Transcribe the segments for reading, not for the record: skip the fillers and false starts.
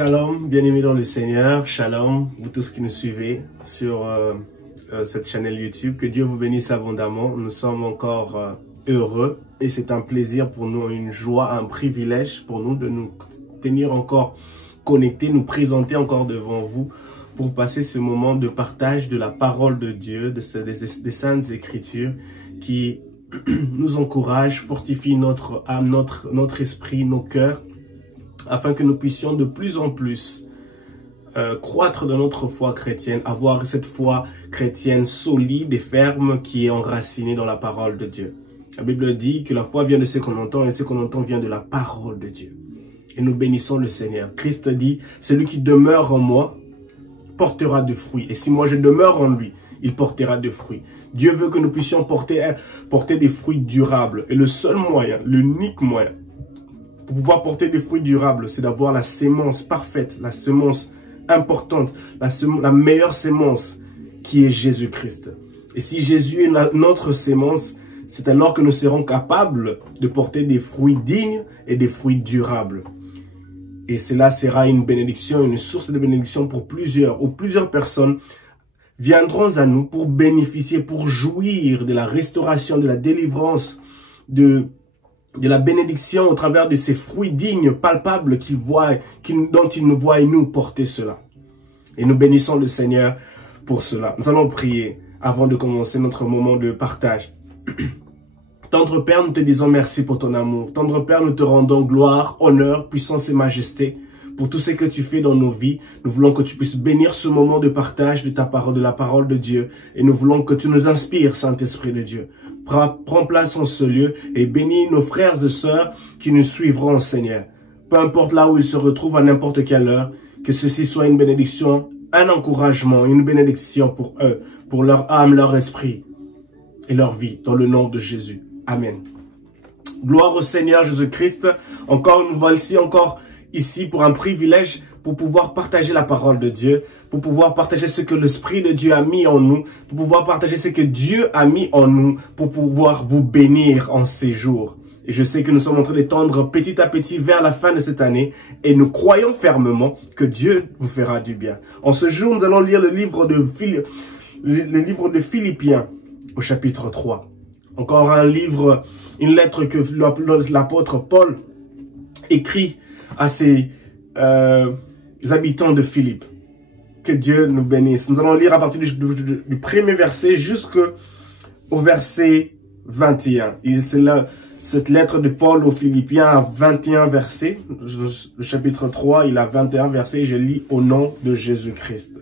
Shalom, bien-aimés dans le Seigneur, Shalom, vous tous qui nous suivez sur cette chaîne YouTube, que Dieu vous bénisse abondamment. Nous sommes encore heureux et c'est un plaisir pour nous, une joie, un privilège pour nous de nous tenir encore connectés, nous présenter encore devant vous pour passer ce moment de partage de la parole de Dieu, des Saintes Écritures qui nous encouragent, fortifient notre âme, notre esprit, nos cœurs, afin que nous puissions de plus en plus croître dans notre foi chrétienne, avoir cette foi chrétienne solide et ferme qui est enracinée dans la parole de Dieu. La Bible dit que la foi vient de ce qu'on entend et ce qu'on entend vient de la parole de Dieu. Et nous bénissons le Seigneur. Christ dit, celui qui demeure en moi portera du fruit. Et si moi je demeure en lui, il portera du fruit. Dieu veut que nous puissions porter des fruits durables. Et le seul moyen, l'unique moyen, pour pouvoir porter des fruits durables, c'est d'avoir la sémence parfaite, la sémence importante, la meilleure sémence qui est Jésus-Christ. Et si Jésus est notre sémence, c'est alors que nous serons capables de porter des fruits dignes et des fruits durables. Et cela sera une bénédiction, une source de bénédiction pour plusieurs, ou plusieurs personnes viendront à nous pour bénéficier, pour jouir de la restauration, de la délivrance, de la bénédiction au travers de ces fruits dignes, palpables dont ils nous voient et nous porter cela. Et nous bénissons le Seigneur pour cela. Nous allons prier avant de commencer notre moment de partage. Tendre Père, nous te disons merci pour ton amour. Tendre Père, nous te rendons gloire, honneur, puissance et majesté pour tout ce que tu fais dans nos vies. Nous voulons que tu puisses bénir ce moment de partage de ta parole, de la parole de Dieu. Et nous voulons que tu nous inspires, Saint-Esprit de Dieu. Prends place en ce lieu et bénis nos frères et sœurs qui nous suivront, Seigneur. Peu importe là où ils se retrouvent à n'importe quelle heure, que ceci soit une bénédiction, un encouragement, une bénédiction pour eux, pour leur âme, leur esprit et leur vie, dans le nom de Jésus. Amen. Gloire au Seigneur Jésus-Christ. Nous voici encore ici pour un privilège, pour pouvoir partager la parole de Dieu, pour pouvoir partager ce que l'Esprit de Dieu a mis en nous, pour pouvoir partager ce que Dieu a mis en nous, pour pouvoir vous bénir en ces jours. Et je sais que nous sommes en train de tendre petit à petit vers la fin de cette année, et nous croyons fermement que Dieu vous fera du bien. En ce jour, nous allons lire le livre de Philippiens, au chapitre 3. Encore une lettre que l'apôtre Paul écrit à ses habitants de Philippe. Que Dieu nous bénisse. Nous allons lire à partir du premier verset jusqu'au verset 21. Cette lettre de Paul aux Philippiens a 21 versets. Le chapitre 3, il a 21 versets. Je lis au nom de Jésus-Christ.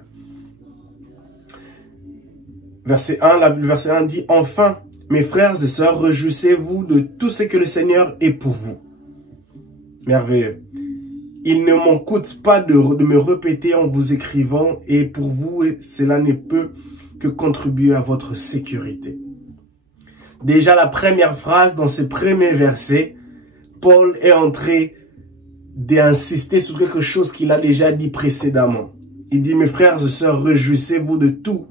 Verset 1, le verset 1 dit « Enfin, mes frères et sœurs, réjouissez-vous de tout ce que le Seigneur est pour vous. » Merveilleux. Il ne m'en coûte pas de me répéter en vous écrivant, et pour vous, cela ne peut que contribuer à votre sécurité. Déjà, la première phrase dans ce premier verset, Paul est en train d'insister sur quelque chose qu'il a déjà dit précédemment. Il dit, mes frères et sœurs, réjouissez-vous de tout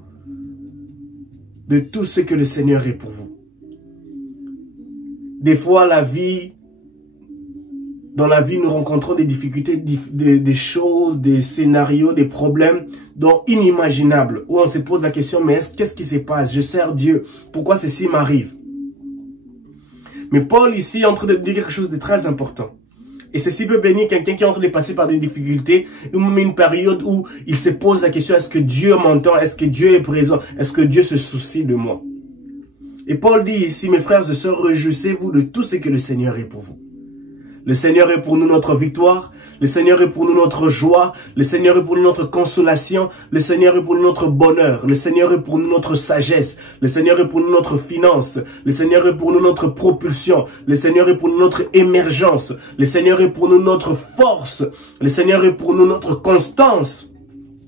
ce que le Seigneur est pour vous. Des fois, dans la vie, nous rencontrons des difficultés, des choses, des scénarios, des problèmes dont inimaginables, où on se pose la question, mais qu'est-ce qui se passe? Je sers Dieu, pourquoi ceci m'arrive? Mais Paul ici est en train de dire quelque chose de très important. Et ceci peut bénir quelqu'un qui est en train de passer par des difficultés, ou même une période où il se pose la question, est-ce que Dieu m'entend? Est-ce que Dieu est présent? Est-ce que Dieu se soucie de moi? Et Paul dit ici, mes frères et sœurs, réjouissez-vous de tout ce que le Seigneur est pour vous. Le Seigneur est pour nous notre victoire. Le Seigneur est pour nous notre joie. Le Seigneur est pour nous notre consolation. Le Seigneur est pour nous notre bonheur. Le Seigneur est pour nous notre sagesse. Le Seigneur est pour nous notre finance. Le Seigneur est pour nous notre propulsion. Le Seigneur est pour nous notre émergence. Le Seigneur est pour nous notre force. Le Seigneur est pour nous notre constance.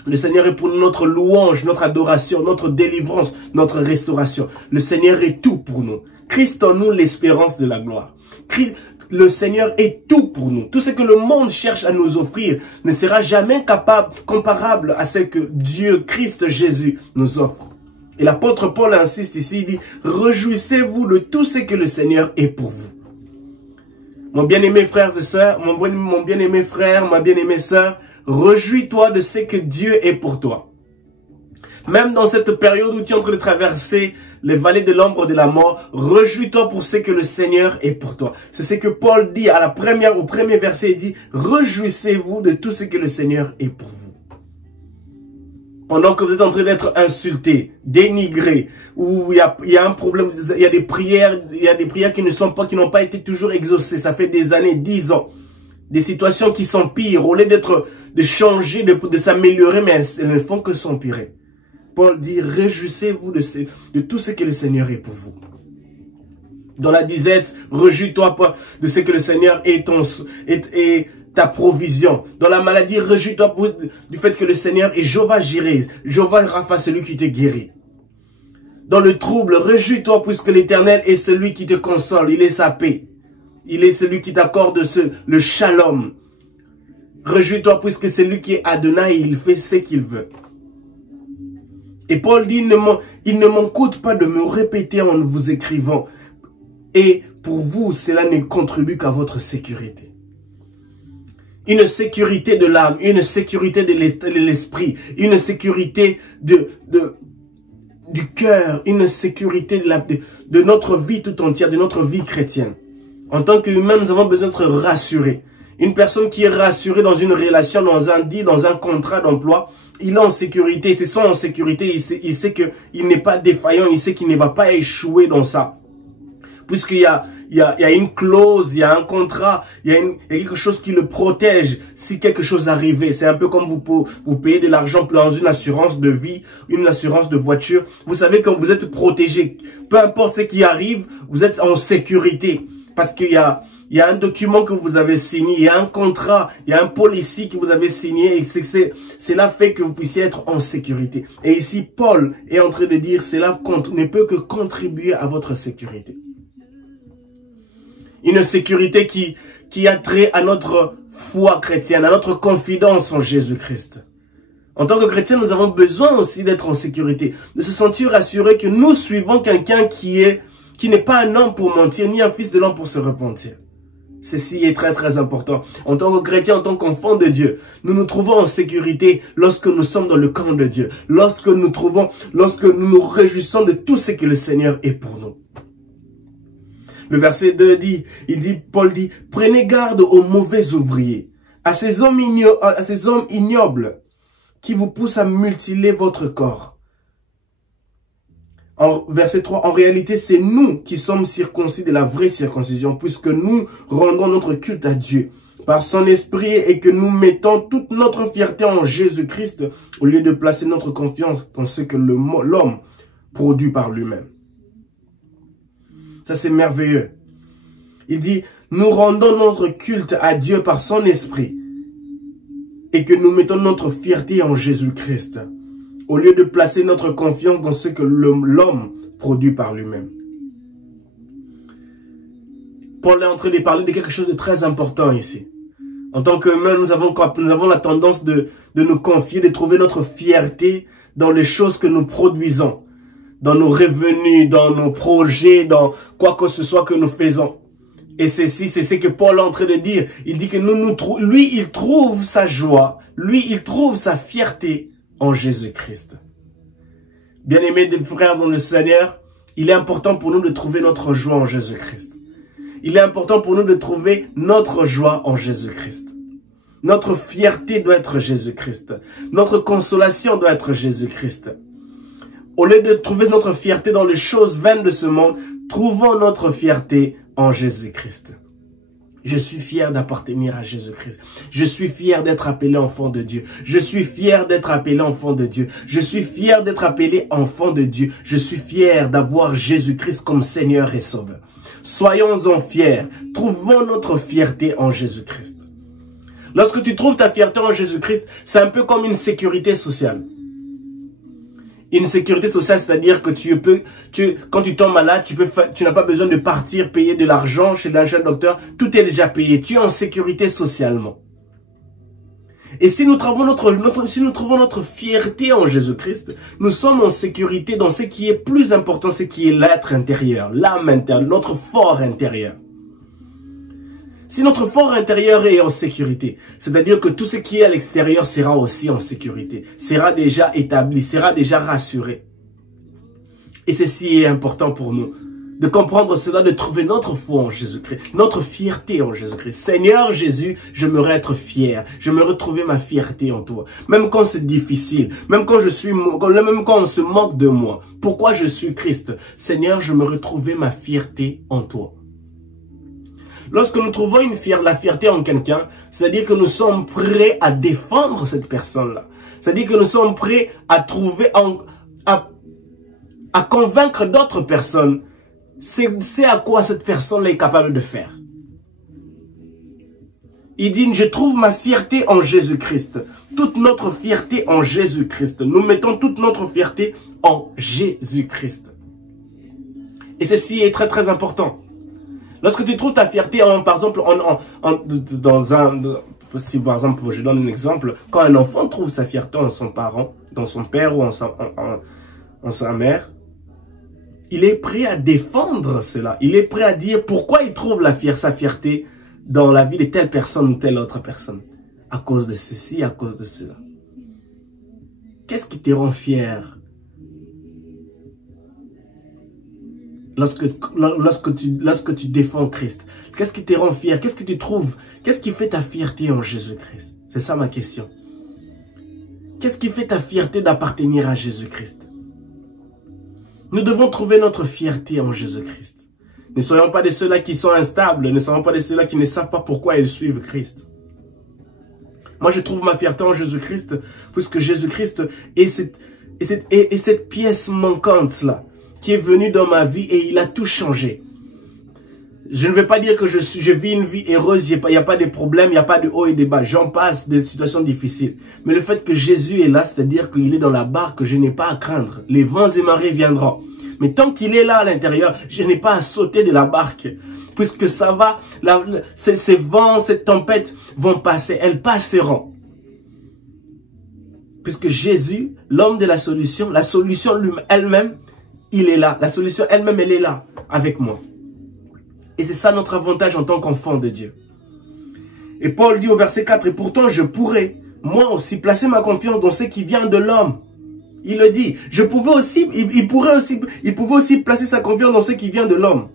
Le Seigneur est pour nous notre louange, notre adoration, notre délivrance, notre restauration. Le Seigneur est tout pour nous. Christ en nous l'espérance de la gloire. Le Seigneur est tout pour nous. Tout ce que le monde cherche à nous offrir ne sera jamais comparable à ce que Dieu, Christ Jésus, nous offre. Et l'apôtre Paul insiste ici, il dit, réjouissez-vous de tout ce que le Seigneur est pour vous. Mon bien-aimé frère et sœur, mon bien-aimé frère, ma bien-aimée sœur, Réjouis-toi de ce que Dieu est pour toi. Même dans cette période où tu es en train de traverser les vallées de l'ombre de la mort, réjouis-toi pour ce que le Seigneur est pour toi. C'est ce que Paul dit au premier verset, il dit, réjouissez-vous de tout ce que le Seigneur est pour vous. Pendant que vous êtes en train d'être insulté, dénigré, où il y a un problème, il y a des prières qui n'ont pas été toujours exaucées, ça fait des années, 10 ans. Des situations qui s'empirent, au lieu de changer, de s'améliorer, mais elles ne font que s'empirer. Paul dit, réjouissez-vous de tout ce que le Seigneur est pour vous. Dans la disette, réjouis-toi pas de ce que le Seigneur est ta provision. Dans la maladie, réjouis-toi du fait que le Seigneur est Jéhovah Jireh, Jéhovah Rapha, celui qui te guérit. Dans le trouble, réjouis-toi puisque l'Éternel est celui qui te console, il est sa paix. Il est celui qui t'accorde le shalom. Réjouis-toi puisque c'est lui qui est Adonai et il fait ce qu'il veut. Et Paul dit, il ne m'en coûte pas de me répéter en vous écrivant. Et pour vous, cela ne contribue qu'à votre sécurité. Une sécurité de l'âme, une sécurité de l'esprit, une sécurité du cœur, une sécurité de notre vie tout entière, de notre vie chrétienne. En tant qu'humains, nous avons besoin d'être rassurés. Une personne qui est rassurée dans une relation, dans un deal, dans un contrat d'emploi, il est en sécurité. C'est son en sécurité. Il sait qu'il n'est pas défaillant. Il sait qu'il ne va pas échouer dans ça. Puisqu'il y a une clause, il y a un contrat, il y a quelque chose qui le protège si quelque chose arrivait. C'est un peu comme vous payez de l'argent dans une assurance de vie, une assurance de voiture. Vous savez quand vous êtes protégé, peu importe ce qui arrive, vous êtes en sécurité. Parce qu'il y a un document que vous avez signé, il y a un contrat, il y a un policy que vous avez signé et cela fait que vous puissiez être en sécurité. Et ici, Paul est en train de dire, cela ne peut que contribuer à votre sécurité. Une sécurité qui a trait à notre foi chrétienne, à notre confidence en Jésus-Christ. En tant que chrétien, nous avons besoin aussi d'être en sécurité, de se sentir rassuré que nous suivons quelqu'un qui n'est pas un homme pour mentir, ni un fils de l'homme pour se repentir. Ceci est très très important. En tant que chrétien, en tant qu'enfant de Dieu, nous nous trouvons en sécurité lorsque nous sommes dans le camp de Dieu. Lorsque nous nous réjouissons de tout ce que le Seigneur est pour nous. Le verset 2 dit, Paul dit, prenez garde aux mauvais ouvriers, à ces hommes ignobles qui vous poussent à mutiler votre corps. En verset 3, en réalité, c'est nous qui sommes circoncis de la vraie circoncision, puisque nous rendons notre culte à Dieu par son esprit et que nous mettons toute notre fierté en Jésus-Christ au lieu de placer notre confiance dans ce que l'homme produit par lui-même. Ça, c'est merveilleux. Il dit, nous rendons notre culte à Dieu par son esprit et que nous mettons notre fierté en Jésus-Christ au lieu de placer notre confiance dans ce que l'homme produit par lui-même. Paul est en train de parler de quelque chose de très important ici. En tant qu'humains, nous avons la tendance de nous confier, de trouver notre fierté dans les choses que nous produisons, dans nos revenus, dans nos projets, dans quoi que ce soit que nous faisons. Et ceci, c'est ce que Paul est en train de dire. Il dit que lui, il trouve sa joie, lui, il trouve sa fierté en Jésus-Christ. Bien-aimés des frères dans le Seigneur, il est important pour nous de trouver notre joie en Jésus-Christ. Il est important pour nous de trouver notre joie en Jésus-Christ. Notre fierté doit être Jésus-Christ. Notre consolation doit être Jésus-Christ. Au lieu de trouver notre fierté dans les choses vaines de ce monde, trouvons notre fierté en Jésus-Christ. Je suis fier d'appartenir à Jésus-Christ. Je suis fier d'être appelé enfant de Dieu. Je suis fier d'être appelé enfant de Dieu. Je suis fier d'être appelé enfant de Dieu. Je suis fier d'avoir Jésus-Christ comme Seigneur et Sauveur. Soyons-en fiers. Trouvons notre fierté en Jésus-Christ. Lorsque tu trouves ta fierté en Jésus-Christ, c'est un peu comme une sécurité sociale. Une sécurité sociale, c'est-à-dire que quand tu tombes malade, tu n'as pas besoin de partir payer de l'argent chez un jeune docteur. Tout est déjà payé. Tu es en sécurité socialement. Et si nous trouvons notre fierté en Jésus-Christ, nous sommes en sécurité dans ce qui est plus important, ce qui est l'être intérieur, l'âme intérieure, notre fort intérieur. Si notre fort intérieur est en sécurité, c'est-à-dire que tout ce qui est à l'extérieur sera aussi en sécurité, sera déjà établi, sera déjà rassuré. Et ceci est important pour nous, de comprendre cela, de trouver notre foi en Jésus-Christ, notre fierté en Jésus-Christ. Seigneur Jésus, j'aimerais être fier, j'aimerais retrouver ma fierté en toi. Même quand c'est difficile, même quand on se moque de moi. Pourquoi je suis Christ? Seigneur, je me retrouver ma fierté en toi. Lorsque nous trouvons la fierté en quelqu'un, c'est-à-dire que nous sommes prêts à défendre cette personne-là. C'est-à-dire que nous sommes prêts à à convaincre d'autres personnes. C'est à quoi cette personne-là est capable de faire. Il dit, je trouve ma fierté en Jésus-Christ. Toute notre fierté en Jésus-Christ. Nous mettons toute notre fierté en Jésus-Christ. Et ceci est très très important. Lorsque tu trouves ta fierté, par exemple, si par exemple, je donne un exemple, quand un enfant trouve sa fierté en son parent, dans son père ou en sa mère, il est prêt à défendre cela. Il est prêt à dire pourquoi il trouve sa fierté dans la vie de telle personne ou telle autre personne. À cause de ceci, à cause de cela. Qu'est-ce qui te rend fier? Lorsque tu défends Christ, qu'est-ce qui te rend fier? Qu'est-ce que tu trouves? Qu'est-ce qui fait ta fierté en Jésus-Christ? C'est ça ma question. Qu'est-ce qui fait ta fierté d'appartenir à Jésus-Christ? Nous devons trouver notre fierté en Jésus-Christ. Ne soyons pas de ceux-là qui sont instables, ne soyons pas de ceux-là qui ne savent pas pourquoi ils suivent Christ. Moi, je trouve ma fierté en Jésus-Christ, puisque Jésus-Christ est cette pièce manquante-là, qui est venu dans ma vie et il a tout changé. Je ne vais pas dire que je vis une vie heureuse, il n'y a pas de problèmes, il n'y a pas de haut et de bas. J'en passe des situations difficiles. Mais le fait que Jésus est là, c'est-à-dire qu'il est dans la barque, je n'ai pas à craindre. Les vents et marées viendront. Mais tant qu'il est là à l'intérieur, je n'ai pas à sauter de la barque. Puisque ça va, ces vents, cette tempête vont passer, elles passeront. Puisque Jésus, l'homme de la solution elle-même, il est là. La solution elle-même, elle est là, avec moi. Et c'est ça notre avantage en tant qu'enfant de Dieu. Et Paul dit au verset 4, « Et pourtant je pourrais, moi aussi, placer ma confiance dans ce qui vient de l'homme. » Il le dit. Il pouvait aussi placer sa confiance dans ce qui vient de l'homme.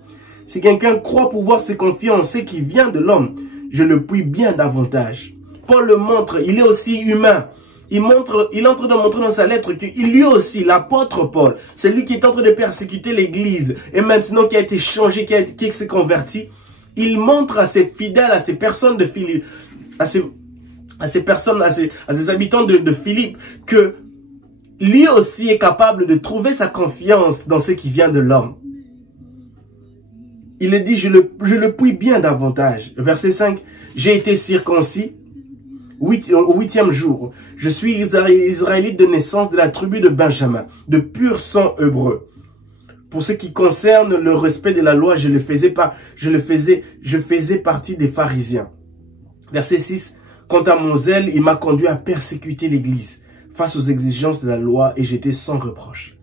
Si quelqu'un croit pouvoir se confier en ce qui vient de l'homme, je le puis bien davantage. Paul le montre, il est aussi humain. Il est en train de montrer dans sa lettre qu'il lui aussi, l'apôtre Paul, c'est lui qui est en train de persécuter l'église et maintenant qui a été changé, qui s'est converti. Il montre à ses fidèles, à ces personnes de Philippe, à ces habitants de Philippe, que lui aussi est capable de trouver sa confiance dans ce qui vient de l'homme. Il dit, je le puis bien davantage. Verset 5, j'ai été circoncis au 8e jour. Je suis israélite de naissance de la tribu de Benjamin, de pur sang hébreu. Pour ce qui concerne le respect de la loi, je faisais partie des pharisiens. Verset 6, quant à mon zèle, il m'a conduit à persécuter l'église face aux exigences de la loi et j'étais sans reproche.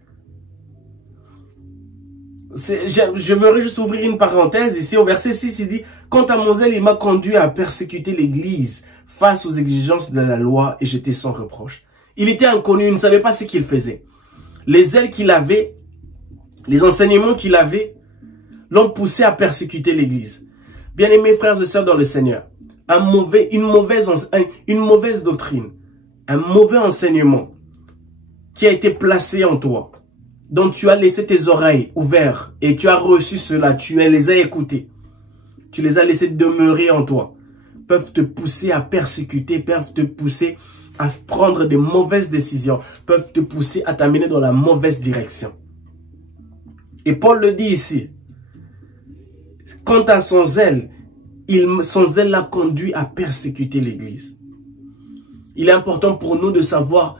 J'aimerais juste ouvrir une parenthèse ici au verset 6, il dit, quant à mon zèle, il m'a conduit à persécuter l'église face aux exigences de la loi et j'étais sans reproche. Il était inconnu, il ne savait pas ce qu'il faisait. Les ailes qu'il avait, les enseignements qu'il avait, l'ont poussé à persécuter l'église. Bien-aimés frères et sœurs dans le Seigneur, une mauvaise doctrine, un mauvais enseignement qui a été placé en toi, dont tu as laissé tes oreilles ouvertes et tu as reçu cela, tu les as écoutés, tu les as laissés demeurer en toi, peuvent te pousser à persécuter, peuvent te pousser à prendre de mauvaises décisions, peuvent te pousser à t'amener dans la mauvaise direction. Et Paul le dit ici, quant à son zèle, son zèle l'a conduit à persécuter l'église. Il est important pour nous de savoir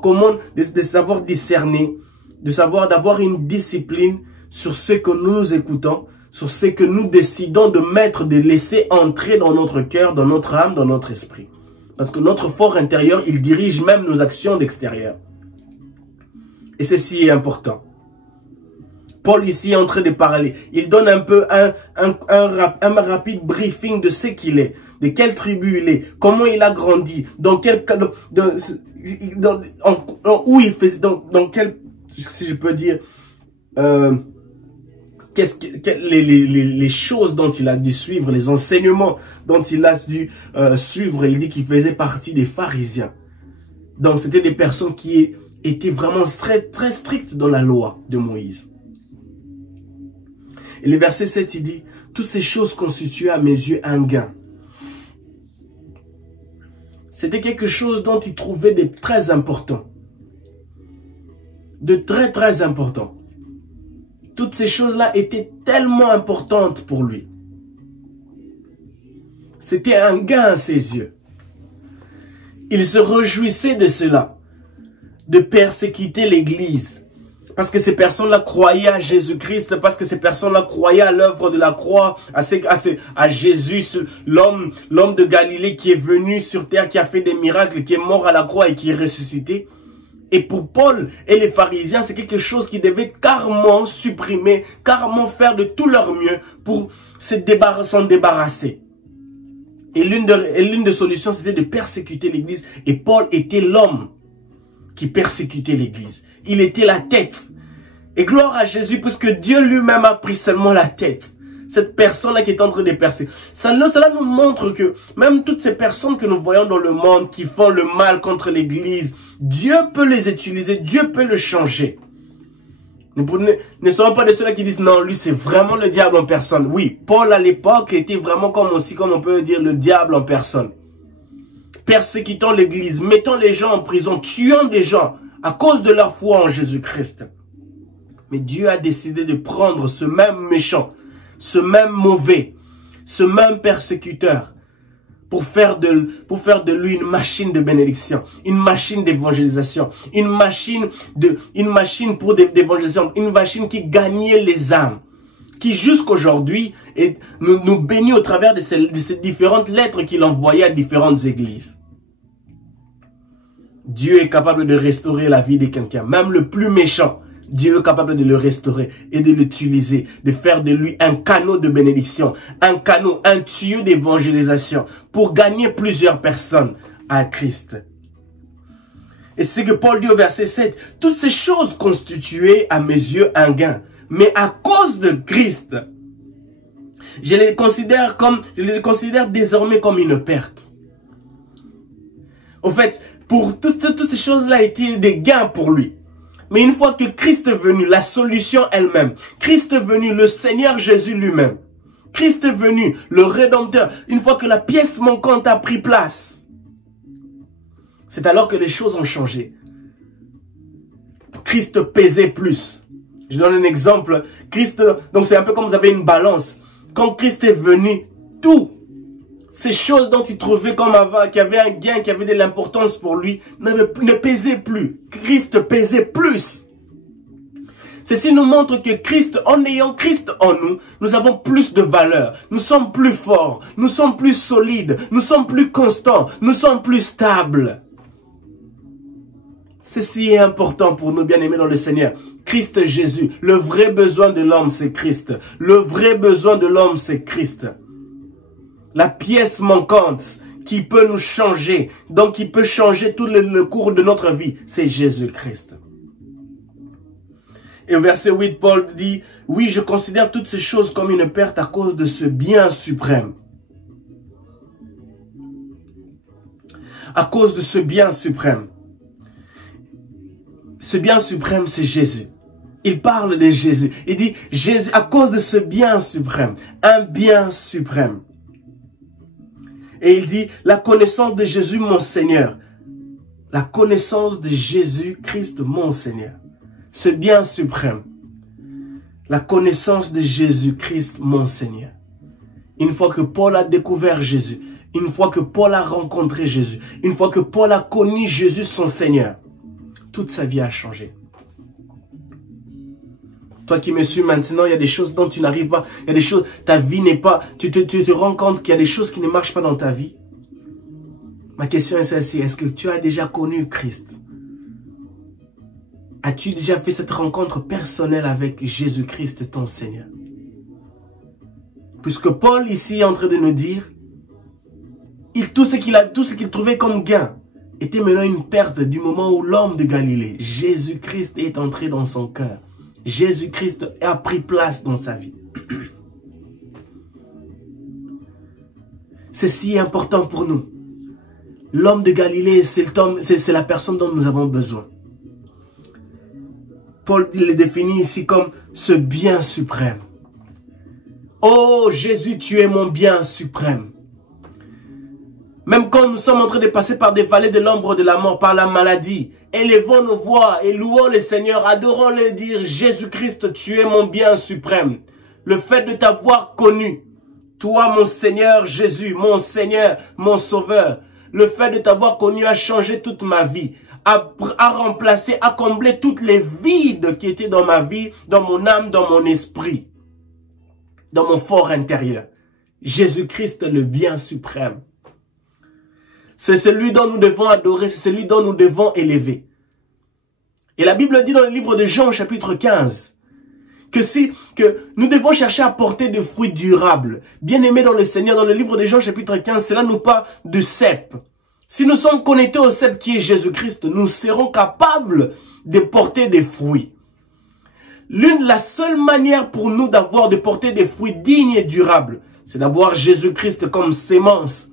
comment, de savoir discerner, d'avoir une discipline sur ce que nous écoutons, sur ce que nous décidons de mettre, de laisser entrer dans notre cœur, dans notre âme, dans notre esprit. Parce que notre fort intérieur, il dirige même nos actions d'extérieur. Et ceci est important. Paul ici est en train de parler. Il donne un peu un rapide briefing de ce qu'il est, de quelle tribu il est, comment il a grandi, dans quel où il faisait, dans quel, si je peux dire, les choses dont il a dû suivre, les enseignements dont il a dû suivre. Il dit qu'il faisait partie des pharisiens. Donc c'était des personnes qui étaient vraiment très strictes dans la loi de Moïse. Et le verset 7, il dit, toutes ces choses constituaient à mes yeux un gain. C'était quelque chose dont il trouvait de très important. De très important. Toutes ces choses-là étaient tellement importantes pour lui. C'était un gain à ses yeux. Il se réjouissait de cela, de persécuter l'Église. Parce que ces personnes-là croyaient à Jésus-Christ, parce que ces personnes-là croyaient à l'œuvre de la croix, à Jésus, l'homme de Galilée qui est venu sur terre, qui a fait des miracles, qui est mort à la croix et qui est ressuscité. Et pour Paul et les pharisiens, c'est quelque chose qui devait carrément supprimer, carrément faire de tout leur mieux pour s'en débarrasser. Et l'une des solutions, c'était de persécuter l'Église. Et Paul était l'homme qui persécutait l'Église. Il était la tête. Et gloire à Jésus, puisque Dieu lui-même a pris seulement la tête. Cette personne-là qui est en train de persécuter. Cela nous montre que même toutes ces personnes que nous voyons dans le monde qui font le mal contre l'Église, Dieu peut les utiliser, Dieu peut le changer. Nous ne sommes pas de ceux-là qui disent non, lui c'est vraiment le diable en personne. Oui, Paul à l'époque était vraiment comme on peut dire le diable en personne. Persécutant l'Église, mettant les gens en prison, tuant des gens à cause de leur foi en Jésus-Christ. Mais Dieu a décidé de prendre ce même méchant, ce même mauvais, ce même persécuteur, pour faire de lui une machine de bénédiction, une machine d'évangélisation, une machine pour d'évangélisation, une machine qui gagnait les âmes, qui jusqu'aujourd'hui nous bénit au travers de ces différentes lettres qu'il envoyait à différentes églises. Dieu est capable de restaurer la vie de quelqu'un, même le plus méchant. Dieu est capable de le restaurer et de l'utiliser, de faire de lui un canot de bénédiction, un tuyau d'évangélisation pour gagner plusieurs personnes à Christ. Et c'est ce que Paul dit au verset 7, toutes ces choses constituaient à mes yeux un gain, mais à cause de Christ, je les considère désormais comme une perte. En fait, pour toutes ces choses-là étaient des gains pour lui. Mais une fois que Christ est venu, la solution elle-même, Christ est venu, le Seigneur Jésus lui-même, Christ est venu, le Rédempteur, une fois que la pièce manquante a pris place, c'est alors que les choses ont changé. Christ pesait plus. Je donne un exemple. Donc c'est un peu comme vous avez une balance. Quand Christ est venu, tout ces choses dont il trouvait comme avant, qui avaient un gain, qui avaient de l'importance pour lui, ne pesaient plus. Christ pesait plus. Ceci nous montre que Christ, en ayant Christ en nous, nous avons plus de valeur. Nous sommes plus forts, nous sommes plus solides, nous sommes plus constants, nous sommes plus stables. Ceci est important pour nous, bien-aimés dans le Seigneur. Christ Jésus, le vrai besoin de l'homme, c'est Christ. Le vrai besoin de l'homme, c'est Christ. La pièce manquante qui peut nous changer, donc qui peut changer tout le cours de notre vie, c'est Jésus-Christ. Et au verset 8, Paul dit, « Oui, je considère toutes ces choses comme une perte à cause de ce bien suprême. » À cause de ce bien suprême. Ce bien suprême, c'est Jésus. Il parle de Jésus. Il dit, Jésus, à cause de ce bien suprême, un bien suprême. Et il dit, la connaissance de Jésus, mon Seigneur. La connaissance de Jésus-Christ, mon Seigneur. Ce bien suprême. La connaissance de Jésus-Christ, mon Seigneur. Une fois que Paul a découvert Jésus, une fois que Paul a rencontré Jésus, une fois que Paul a connu Jésus, son Seigneur, toute sa vie a changé. Toi qui me suis maintenant, il y a des choses dont tu n'arrives pas. Il y a des choses, ta vie n'est pas... Tu te rends compte qu'il y a des choses qui ne marchent pas dans ta vie. Ma question est celle-ci. Est-ce que tu as déjà connu Christ? As-tu déjà fait cette rencontre personnelle avec Jésus-Christ, ton Seigneur? Puisque Paul ici est en train de nous dire, tout ce qu'il trouvait comme gain était maintenant une perte du moment où l'homme de Galilée, Jésus-Christ, est entré dans son cœur. Jésus-Christ a pris place dans sa vie. C'est si important pour nous. L'homme de Galilée, c'est la personne dont nous avons besoin. Paul le définit ici comme ce bien suprême. Oh Jésus, tu es mon bien suprême. Même quand nous sommes en train de passer par des vallées de l'ombre de la mort, par la maladie, élevons nos voix et louons le Seigneur, adorons-le, dire Jésus-Christ, tu es mon bien suprême. Le fait de t'avoir connu, toi mon Seigneur Jésus, mon Seigneur, mon Sauveur, le fait de t'avoir connu a changé toute ma vie, a remplacé, a comblé toutes les vides qui étaient dans ma vie, dans mon âme, dans mon esprit, dans mon fort intérieur. Jésus-Christ, le bien suprême. C'est celui dont nous devons adorer, c'est celui dont nous devons élever. Et la Bible dit dans le livre de Jean, chapitre 15, que nous devons chercher à porter des fruits durables. Bien-aimés dans le Seigneur, dans le livre de Jean, chapitre 15, cela nous parle du cep. Si nous sommes connectés au cep qui est Jésus-Christ, nous serons capables de porter des fruits. La seule manière pour nous de porter des fruits dignes et durables, c'est d'avoir Jésus-Christ comme sémence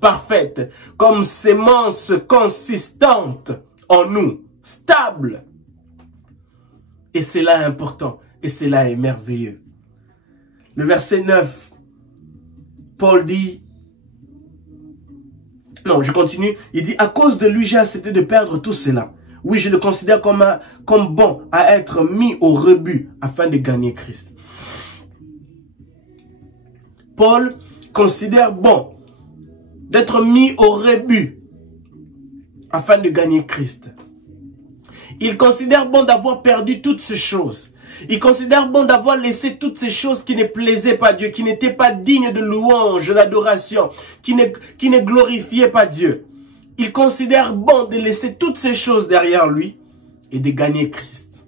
parfaite, comme sémence consistante en nous, stable. Et c'est là important, et c'est là est merveilleux. Le verset 9, Paul dit, non, je continue, il dit, à cause de lui, j'ai accepté de perdre tout cela. Oui, je le considère comme bon à être mis au rebut afin de gagner Christ. Paul considère bon d'être mis au rebut afin de gagner Christ. Il considère bon d'avoir perdu toutes ces choses. Il considère bon d'avoir laissé toutes ces choses qui ne plaisaient pas Dieu, qui n'étaient pas dignes de louange, d'adoration, qui ne glorifiaient pas Dieu. Il considère bon de laisser toutes ces choses derrière lui et de gagner Christ.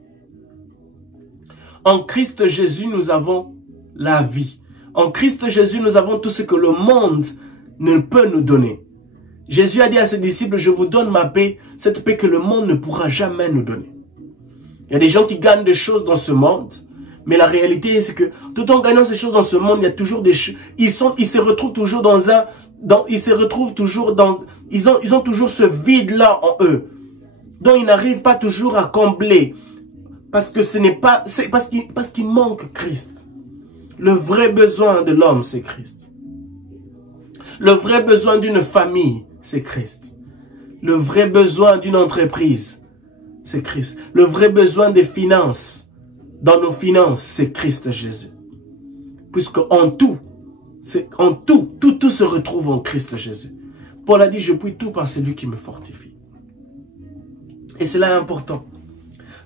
En Christ Jésus, nous avons la vie. En Christ Jésus, nous avons tout ce que le monde ne peut nous donner. Jésus a dit à ses disciples, je vous donne ma paix, cette paix que le monde ne pourra jamais nous donner. Il y a des gens qui gagnent des choses dans ce monde, mais la réalité c'est que tout en gagnant ces choses dans ce monde, il y a toujours des choses, ils se retrouvent toujours ils ont toujours ce vide-là en eux, dont ils n'arrivent pas toujours à combler, parce que parce qu'il manque Christ. Le vrai besoin de l'homme, c'est Christ. Le vrai besoin d'une famille, c'est Christ. Le vrai besoin d'une entreprise, c'est Christ. Le vrai besoin des finances, dans nos finances, c'est Christ Jésus. Puisque tout se retrouve en Christ Jésus. Paul a dit, je puis tout par celui qui me fortifie. Et c'est là important.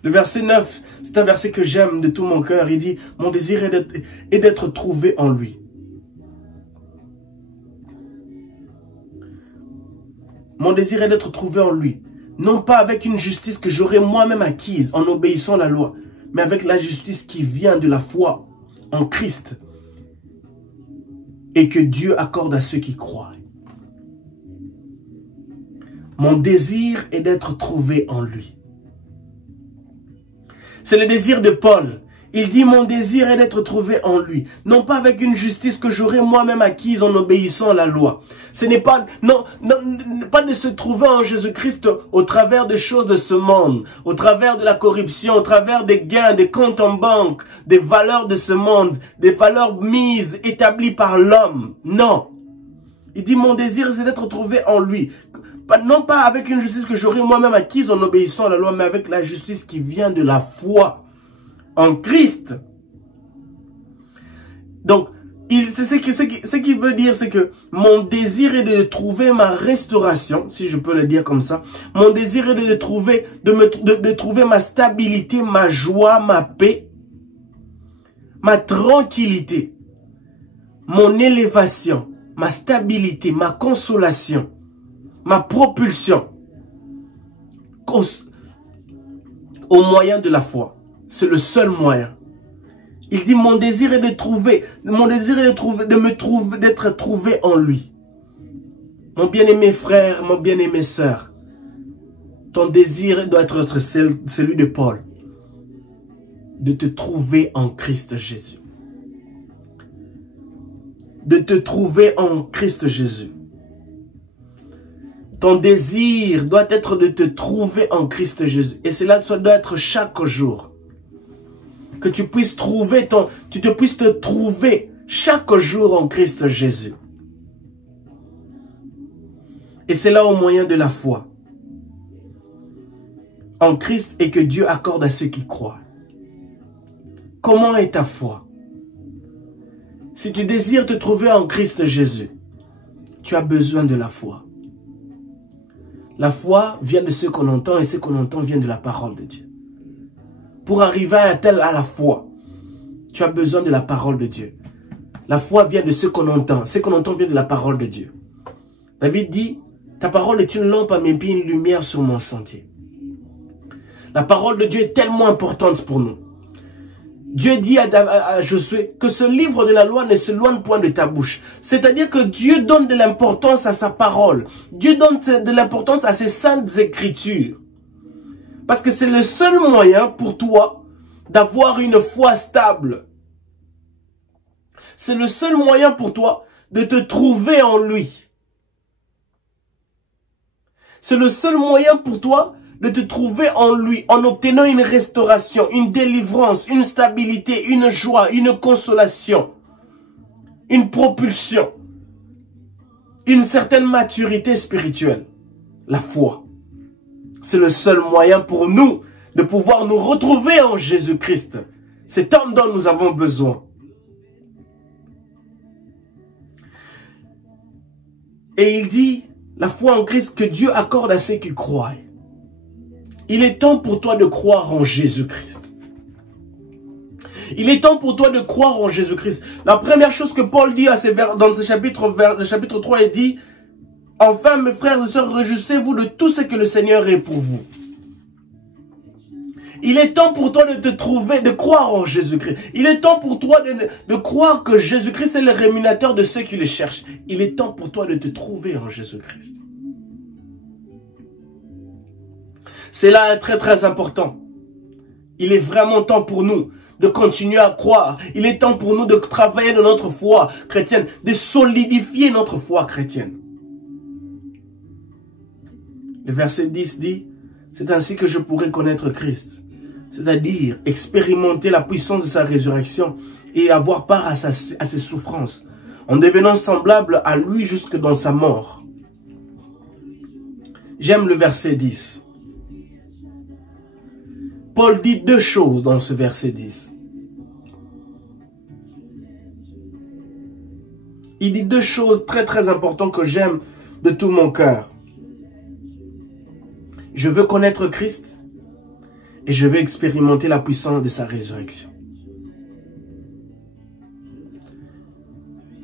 Le verset 9, c'est un verset que j'aime de tout mon cœur. Il dit, mon désir est d'être trouvé en lui. Mon désir est d'être trouvé en lui. Non pas avec une justice que j'aurais moi-même acquise en obéissant à la loi, mais avec la justice qui vient de la foi en Christ et que Dieu accorde à ceux qui croient. Mon désir est d'être trouvé en lui. C'est le désir de Paul. Il dit, mon désir est d'être trouvé en lui. Non pas avec une justice que j'aurais moi-même acquise en obéissant à la loi. Ce n'est pas, pas de se trouver en Jésus-Christ au travers des choses de ce monde, au travers de la corruption, au travers des gains, des comptes en banque, des valeurs de ce monde, des valeurs mises, établies par l'homme. Non. Il dit, mon désir c'est d'être trouvé en lui. Non pas avec une justice que j'aurais moi-même acquise en obéissant à la loi, mais avec la justice qui vient de la foi en Christ. Donc, ce qu'il veut dire, c'est que mon désir est de trouver ma restauration, si je peux le dire comme ça. Mon désir est de trouver ma stabilité, ma joie, ma paix, ma tranquillité, mon élévation, ma stabilité, ma consolation, ma propulsion au moyen de la foi. C'est le seul moyen. Il dit, mon désir est de trouver, d'être trouvé en lui. Mon bien-aimé frère, mon bien-aimé sœur, ton désir doit être celui de Paul, de te trouver en Christ Jésus. De te trouver en Christ Jésus. Ton désir doit être de te trouver en Christ Jésus. Et cela doit être chaque jour. Que tu puisses te trouver chaque jour en Christ Jésus. Et c'est là au moyen de la foi. En Christ et que Dieu accorde à ceux qui croient. Comment est ta foi? Si tu désires te trouver en Christ Jésus, tu as besoin de la foi. La foi vient de ce qu'on entend et ce qu'on entend vient de la parole de Dieu. Pour arriver à la foi, tu as besoin de la parole de Dieu. La foi vient de ce qu'on entend. Ce qu'on entend vient de la parole de Dieu. David dit, ta parole est une lampe à mes pieds, une lumière sur mon sentier. La parole de Dieu est tellement importante pour nous. Dieu dit à Josué que ce livre de la loi ne s'éloigne point de ta bouche. C'est-à-dire que Dieu donne de l'importance à sa parole. Dieu donne de l'importance à ses saintes écritures. Parce que c'est le seul moyen pour toi d'avoir une foi stable. C'est le seul moyen pour toi de te trouver en lui. C'est le seul moyen pour toi de te trouver en lui, en obtenant une restauration, une délivrance, une stabilité, une joie, une consolation, une propulsion, une certaine maturité spirituelle. La foi. C'est le seul moyen pour nous de pouvoir nous retrouver en Jésus-Christ. Cet homme dont nous avons besoin. Et il dit, la foi en Christ que Dieu accorde à ceux qui croient. Il est temps pour toi de croire en Jésus-Christ. Il est temps pour toi de croire en Jésus-Christ. La première chose que Paul dit dans le chapitre 3, il dit, enfin mes frères et sœurs, réjouissez-vous de tout ce que le Seigneur est pour vous. Il est temps pour toi de te trouver, de croire en Jésus-Christ. Il est temps pour toi de croire que Jésus-Christ est le rémunérateur de ceux qui le cherchent. Il est temps pour toi de te trouver en Jésus-Christ. C'est là très très important. Il est vraiment temps pour nous de continuer à croire. Il est temps pour nous de travailler dans notre foi chrétienne, de solidifier notre foi chrétienne. Le verset 10 dit, c'est ainsi que je pourrai connaître Christ. C'est-à-dire expérimenter la puissance de sa résurrection et avoir part à ses souffrances, en devenant semblable à lui jusque dans sa mort. J'aime le verset 10. Paul dit deux choses dans ce verset 10. Il dit deux choses très très importantes que j'aime de tout mon cœur. Je veux connaître Christ et je veux expérimenter la puissance de sa résurrection.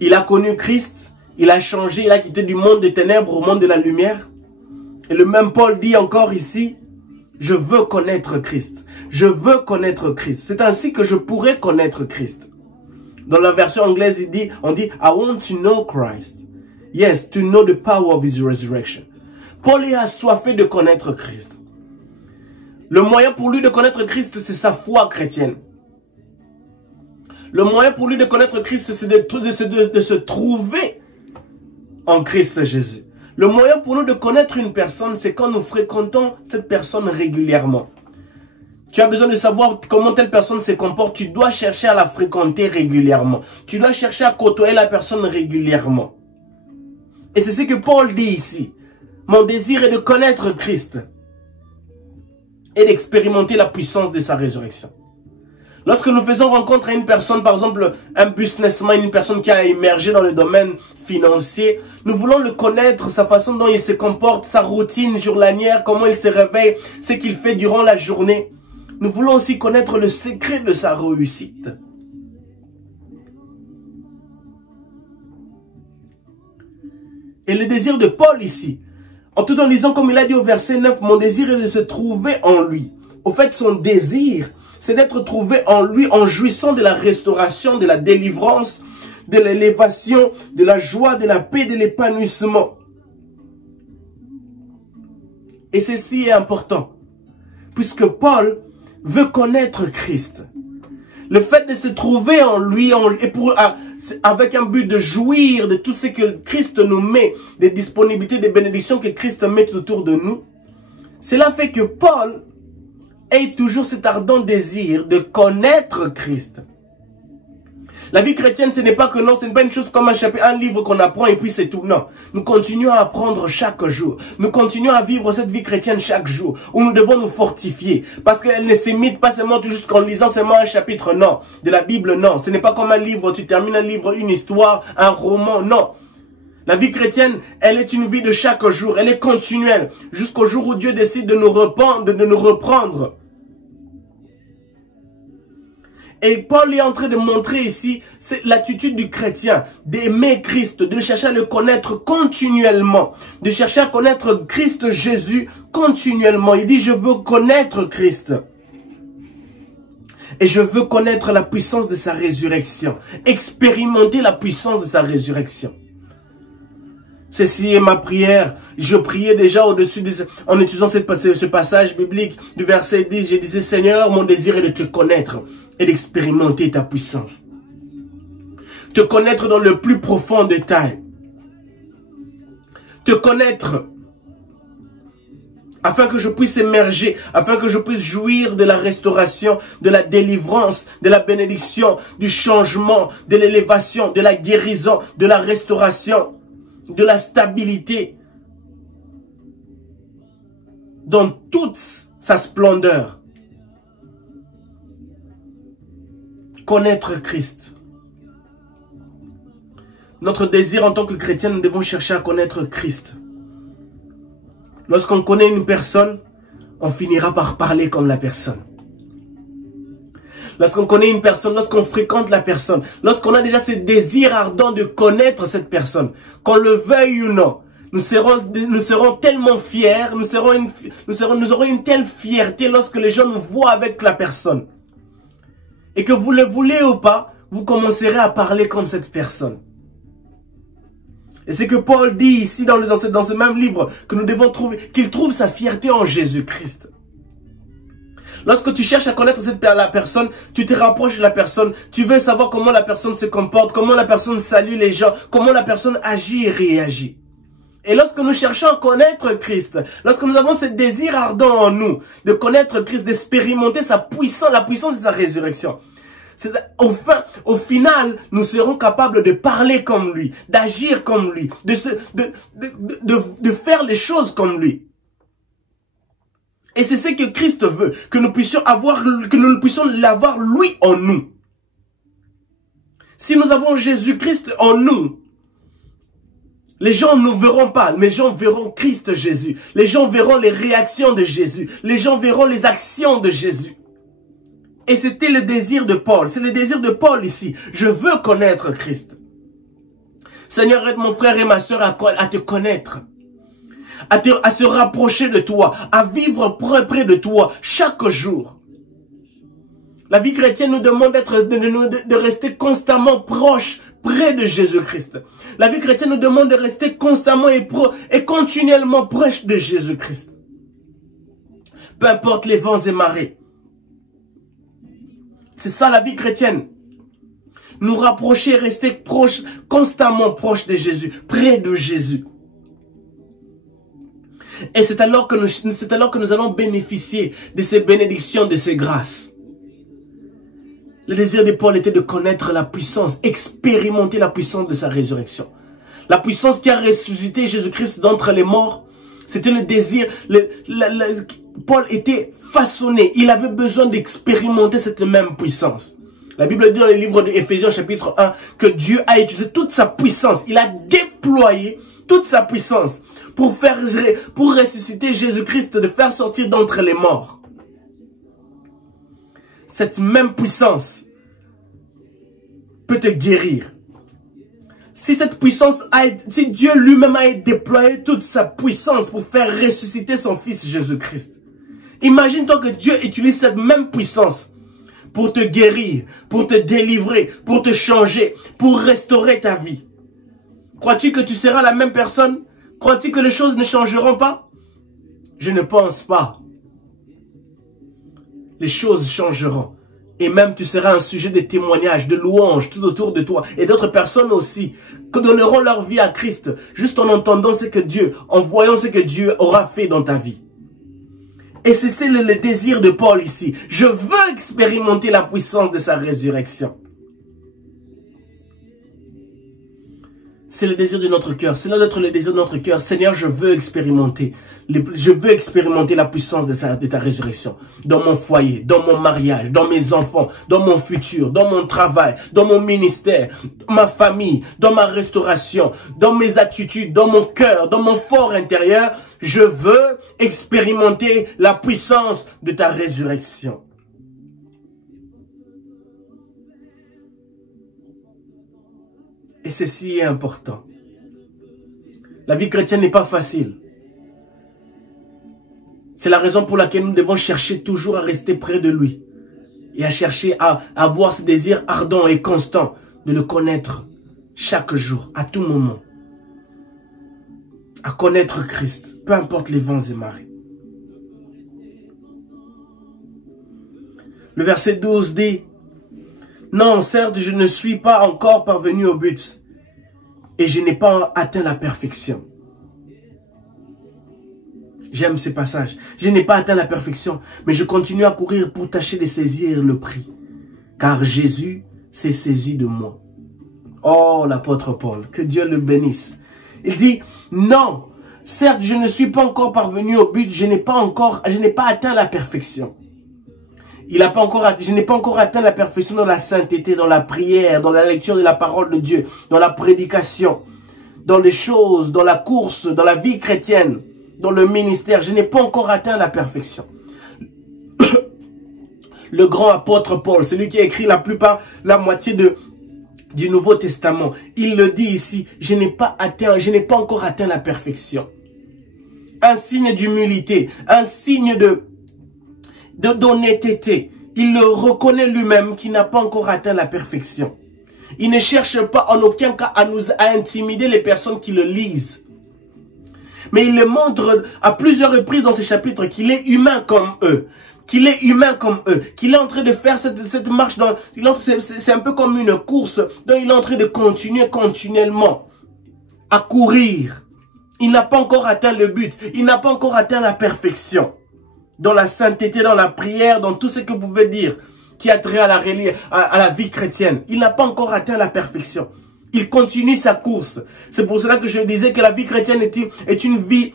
Il a connu Christ, il a changé, il a quitté du monde des ténèbres au monde de la lumière. Et le même Paul dit encore ici, je veux connaître Christ. Je veux connaître Christ. C'est ainsi que je pourrais connaître Christ. Dans la version anglaise, on dit, I want to know Christ. Yes, to know the power of his resurrection. Paul est assoiffé de connaître Christ. Le moyen pour lui de connaître Christ, c'est sa foi chrétienne. Le moyen pour lui de connaître Christ, c'est de se trouver en Christ Jésus. Le moyen pour nous de connaître une personne, c'est quand nous fréquentons cette personne régulièrement. Tu as besoin de savoir comment telle personne se comporte. Tu dois chercher à la fréquenter régulièrement. Tu dois chercher à côtoyer la personne régulièrement. Et c'est ce que Paul dit ici. Mon désir est de connaître Christ et d'expérimenter la puissance de sa résurrection. Lorsque nous faisons rencontre à une personne, par exemple un businessman, une personne qui a émergé dans le domaine financier, nous voulons le connaître, sa façon dont il se comporte, sa routine journalière, comment il se réveille, ce qu'il fait durant la journée. Nous voulons aussi connaître le secret de sa réussite. Et le désir de Paul ici, tout en disant comme il a dit au verset 9, mon désir est de se trouver en lui. au fait, son désir, c'est d'être trouvé en lui, en jouissant de la restauration, de la délivrance, de l'élévation, de la joie, de la paix, de l'épanouissement. Et ceci est important, puisque Paul veut connaître Christ. Le fait de se trouver en lui, avec un but de jouir de tout ce que Christ nous met, des disponibilités, des bénédictions que Christ met autour de nous, cela fait que Paul ait toujours cet ardent désir de connaître Christ. La vie chrétienne, ce n'est pas que non, ce n'est pas une chose comme un livre qu'on apprend et puis c'est tout. Non, nous continuons à apprendre chaque jour. Nous continuons à vivre cette vie chrétienne chaque jour, où nous devons nous fortifier. Parce qu'elle ne s'imite pas seulement juste en lisant seulement un chapitre, non. De la Bible, non. Ce n'est pas comme un livre, tu termines un livre, une histoire, un roman, non. La vie chrétienne, elle est une vie de chaque jour. Elle est continuelle. Jusqu'au jour où Dieu décide de nous reprendre. Et Paul est en train de montrer ici, c'est l'attitude du chrétien, d'aimer Christ, de chercher à le connaître continuellement, de chercher à connaître Christ Jésus continuellement. Il dit, je veux connaître Christ. Et je veux connaître la puissance de sa résurrection, expérimenter la puissance de sa résurrection. Ceci est ma prière. Je priais déjà au-dessus en étudiant ce passage biblique du verset 10. Je disais, Seigneur, mon désir est de te connaître et d'expérimenter ta puissance. Te connaître dans le plus profond détail. Te connaître afin que je puisse émerger, afin que je puisse jouir de la restauration, de la délivrance, de la bénédiction, du changement, de l'élévation, de la guérison, de la restauration, de la stabilité, dans toute sa splendeur. Connaître Christ. Notre désir en tant que chrétien, nous devons chercher à connaître Christ. Lorsqu'on connaît une personne, on finira par parler comme la personne. Lorsqu'on connaît une personne, lorsqu'on fréquente la personne, lorsqu'on a déjà ce désir ardent de connaître cette personne, qu'on le veuille ou non, nous serons tellement fiers, nous aurons une telle fierté lorsque les gens nous voient avec la personne. Et que vous le voulez ou pas, vous commencerez à parler comme cette personne. Et c'est que Paul dit ici dans ce même livre que nous devons trouver, qu'il trouve sa fierté en Jésus-Christ. Lorsque tu cherches à connaître la personne, tu te rapproches de la personne, tu veux savoir comment la personne se comporte, comment la personne salue les gens, comment la personne agit et réagit. Et lorsque nous cherchons à connaître Christ, lorsque nous avons ce désir ardent en nous de connaître Christ, d'expérimenter la puissance de sa résurrection, enfin, au final, nous serons capables de parler comme lui, d'agir comme lui, de faire les choses comme lui. Et c'est ce que Christ veut, que nous puissions l'avoir lui en nous. Si nous avons Jésus-Christ en nous, les gens ne verront pas, mais les gens verront Christ Jésus. Les gens verront les réactions de Jésus. Les gens verront les actions de Jésus. Et c'était le désir de Paul. C'est le désir de Paul ici. Je veux connaître Christ. Seigneur, aide mon frère et ma soeur à te connaître. À se rapprocher de toi. À vivre près de toi chaque jour. La vie chrétienne nous demande de rester constamment proche, près de Jésus-Christ. La vie chrétienne nous demande de rester constamment et continuellement proche de Jésus-Christ. Peu importe les vents et marées. C'est ça la vie chrétienne. Nous rapprocher, rester proche, constamment proche de Jésus, près de Jésus. Et c'est alors que nous allons bénéficier de ces bénédictions, de ces grâces. Le désir de Paul était de connaître la puissance, expérimenter la puissance de sa résurrection. La puissance qui a ressuscité Jésus-Christ d'entre les morts, c'était le désir. Paul était façonné, il avait besoin d'expérimenter cette même puissance. La Bible dit dans le livre d'Éphésiens chapitre 1 que Dieu a utilisé toute sa puissance. Il a déployé toute sa puissance pour ressusciter Jésus-Christ, de faire sortir d'entre les morts. Cette même puissance peut te guérir. Si si Dieu lui-même a déployé toute sa puissance pour faire ressusciter son fils Jésus-Christ, Imagine-toi que Dieu utilise cette même puissance pour te guérir, pour te délivrer, pour te changer, pour restaurer ta vie. Crois-tu que tu seras la même personne? Crois-tu que les choses ne changeront pas? Je ne pense pas. Les choses changeront. Et même tu seras un sujet de témoignage, de louange tout autour de toi. Et d'autres personnes aussi, qui donneront leur vie à Christ, juste en entendant ce que Dieu, en voyant ce que Dieu aura fait dans ta vie. Et c'est le désir de Paul ici. Je veux expérimenter la puissance de sa résurrection. C'est le désir de notre cœur. C'est là d'être le désir de notre cœur. Seigneur, je veux expérimenter la puissance de ta résurrection. Dans mon foyer, dans mon mariage, dans mes enfants, dans mon futur, dans mon travail, dans mon ministère, dans ma famille, dans ma restauration, dans mes attitudes, dans mon cœur, dans mon fort intérieur. Je veux expérimenter la puissance de ta résurrection. Et ceci est important. La vie chrétienne n'est pas facile. C'est la raison pour laquelle nous devons chercher toujours à rester près de lui. Et à chercher à avoir ce désir ardent et constant de le connaître chaque jour, à tout moment. À connaître Christ, peu importe les vents et marées. Le verset 12 dit: non, certes, je ne suis pas encore parvenu au but et je n'ai pas atteint la perfection. J'aime ces passages. Je n'ai pas atteint la perfection, mais je continue à courir pour tâcher de saisir le prix. Car Jésus s'est saisi de moi. Oh, l'apôtre Paul, que Dieu le bénisse. Il dit, non, certes, je ne suis pas encore parvenu au but, je n'ai pas atteint la perfection. Je n'ai pas encore atteint la perfection dans la sainteté, dans la prière, dans la lecture de la parole de Dieu, dans la prédication, dans les choses, dans la course, dans la vie chrétienne, dans le ministère. Je n'ai pas encore atteint la perfection. Le grand apôtre Paul, celui qui a écrit la moitié du Nouveau Testament, il le dit ici, je n'ai pas encore atteint la perfection. Un signe d'humilité, un signe d'honnêteté. Il le reconnaît lui-même qu'il n'a pas encore atteint la perfection. Il ne cherche pas en aucun cas à intimider les personnes qui le lisent. Mais il le montre à plusieurs reprises dans ces chapitres qu'il est humain comme eux. Qu'il est humain comme eux. Qu'il est en train de faire cette marche. C'est un peu comme une course. Donc il est en train de continuer continuellement à courir. Il n'a pas encore atteint le but. Il n'a pas encore atteint la perfection. Dans la sainteté, dans la prière, dans tout ce que vous pouvez dire qui a trait à la vie chrétienne. Il n'a pas encore atteint la perfection. Il continue sa course. C'est pour cela que je disais que la vie chrétienne est une vie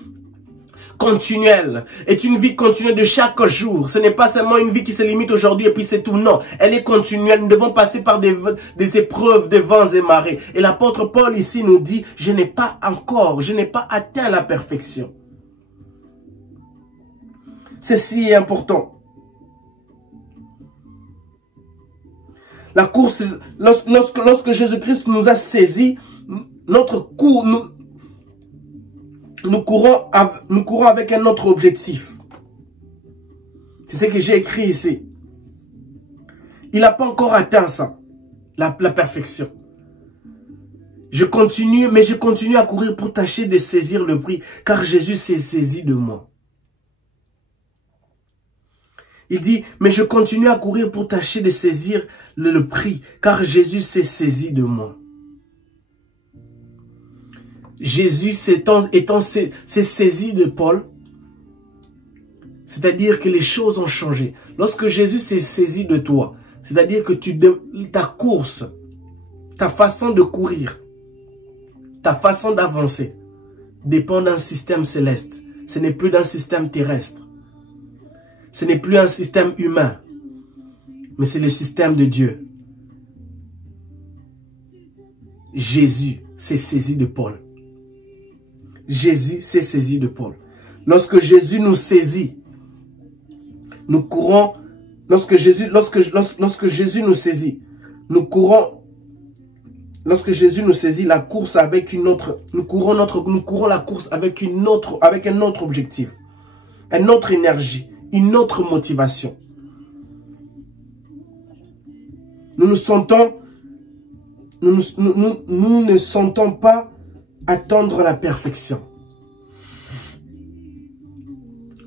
continuelle. Est une vie continuelle de chaque jour. Ce n'est pas seulement une vie qui se limite aujourd'hui et puis c'est tout. Non, elle est continuelle. Nous devons passer par des épreuves, des vents et marées. Et l'apôtre Paul ici nous dit, je n'ai pas atteint la perfection. Ceci est important. La course, lorsque Jésus-Christ nous a saisis, nous courons avec un autre objectif. C'est ce que j'ai écrit ici. Il n'a pas encore atteint ça, la perfection. Je continue à courir pour tâcher de saisir le prix, car Jésus s'est saisi de moi. Il dit, mais je continue à courir pour tâcher de saisir le prix, car Jésus s'est saisi de moi. Jésus s'est saisi de Paul, c'est-à-dire que les choses ont changé. Lorsque Jésus s'est saisi de toi, c'est-à-dire que ta course, ta façon de courir, ta façon d'avancer, dépend d'un système céleste. Ce n'est plus d'un système terrestre. Ce n'est plus un système humain, mais c'est le système de Dieu. Jésus s'est saisi de Paul. Jésus s'est saisi de Paul. Lorsque Jésus nous saisit, nous courons. Lorsque Jésus nous saisit, nous courons. Lorsque Jésus nous saisit, la course avec une autre. Nous courons la course avec un autre objectif, une autre énergie. une autre motivation. Nous ne sentons pas attendre la perfection.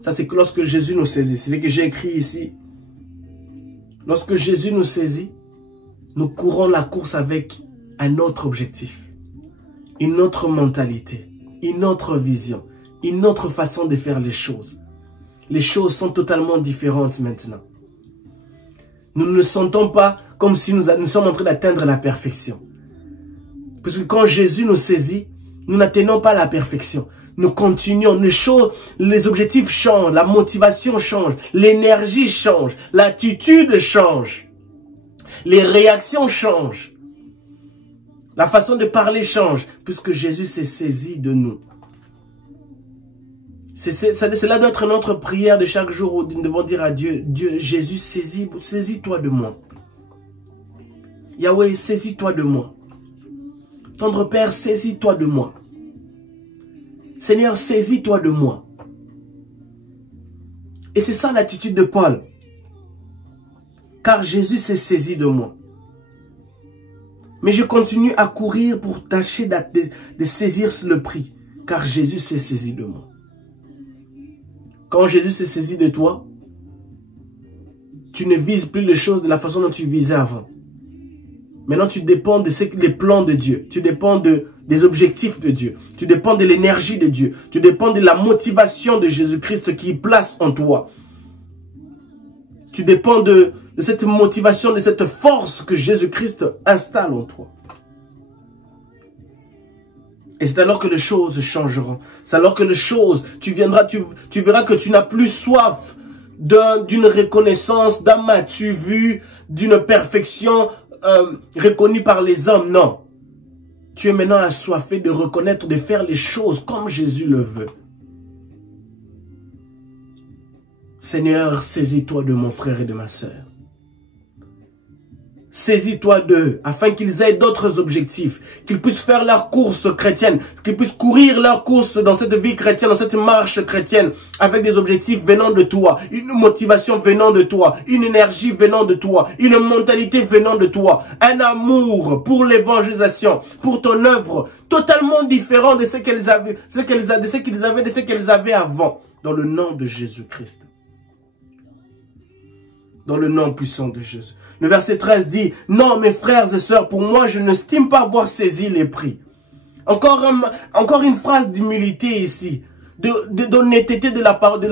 Ça, c'est que lorsque Jésus nous saisit. C'est ce que j'ai écrit ici. Lorsque Jésus nous saisit, nous courons la course avec un autre objectif, une autre mentalité, une autre vision, une autre façon de faire les choses. Les choses sont totalement différentes maintenant. Nous ne nous sentons pas comme si nous sommes en train d'atteindre la perfection. Parce que quand Jésus nous saisit, nous n'atteignons pas la perfection. Nous continuons, les objectifs changent, la motivation change, l'énergie change, l'attitude change, les réactions changent, la façon de parler change, puisque Jésus s'est saisi de nous. Cela doit être notre prière de chaque jour où nous devons dire à Dieu, Jésus, saisis-toi de moi. Yahweh, saisis-toi de moi. Tendre Père, saisis-toi de moi. Seigneur, saisis-toi de moi. Et c'est ça l'attitude de Paul. Car Jésus s'est saisi de moi. Mais je continue à courir pour tâcher de saisir le prix. Car Jésus s'est saisi de moi. Quand Jésus s'est saisi de toi, tu ne vises plus les choses de la façon dont tu visais avant. Maintenant, tu dépends des plans de Dieu. Tu dépends des objectifs de Dieu. Tu dépends de l'énergie de Dieu. Tu dépends de la motivation de Jésus-Christ qui place en toi. Tu dépends de cette motivation, de cette force que Jésus-Christ installe en toi. Et c'est alors que les choses changeront. C'est alors que les choses, tu verras que tu n'as plus soif d'une reconnaissance, d'un m'as-tu vu, d'une perfection reconnue par les hommes. Non. Tu es maintenant assoiffé de reconnaître, de faire les choses comme Jésus le veut. Seigneur, saisis-toi de mon frère et de ma sœur. Saisis-toi d'eux, afin qu'ils aient d'autres objectifs, qu'ils puissent faire leur course chrétienne, qu'ils puissent courir leur course dans cette vie chrétienne, dans cette marche chrétienne, avec des objectifs venant de toi, une motivation venant de toi, une énergie venant de toi, une mentalité venant de toi, un amour pour l'évangélisation, pour ton œuvre, totalement différent de ce qu'ils avaient avant, dans le nom de Jésus-Christ. Dans le nom puissant de Jésus. Le verset 13 dit, « Non, mes frères et sœurs, pour moi, je n'estime pas avoir saisi les prix. » Encore une phrase d'humilité ici, d'honnêteté de la part de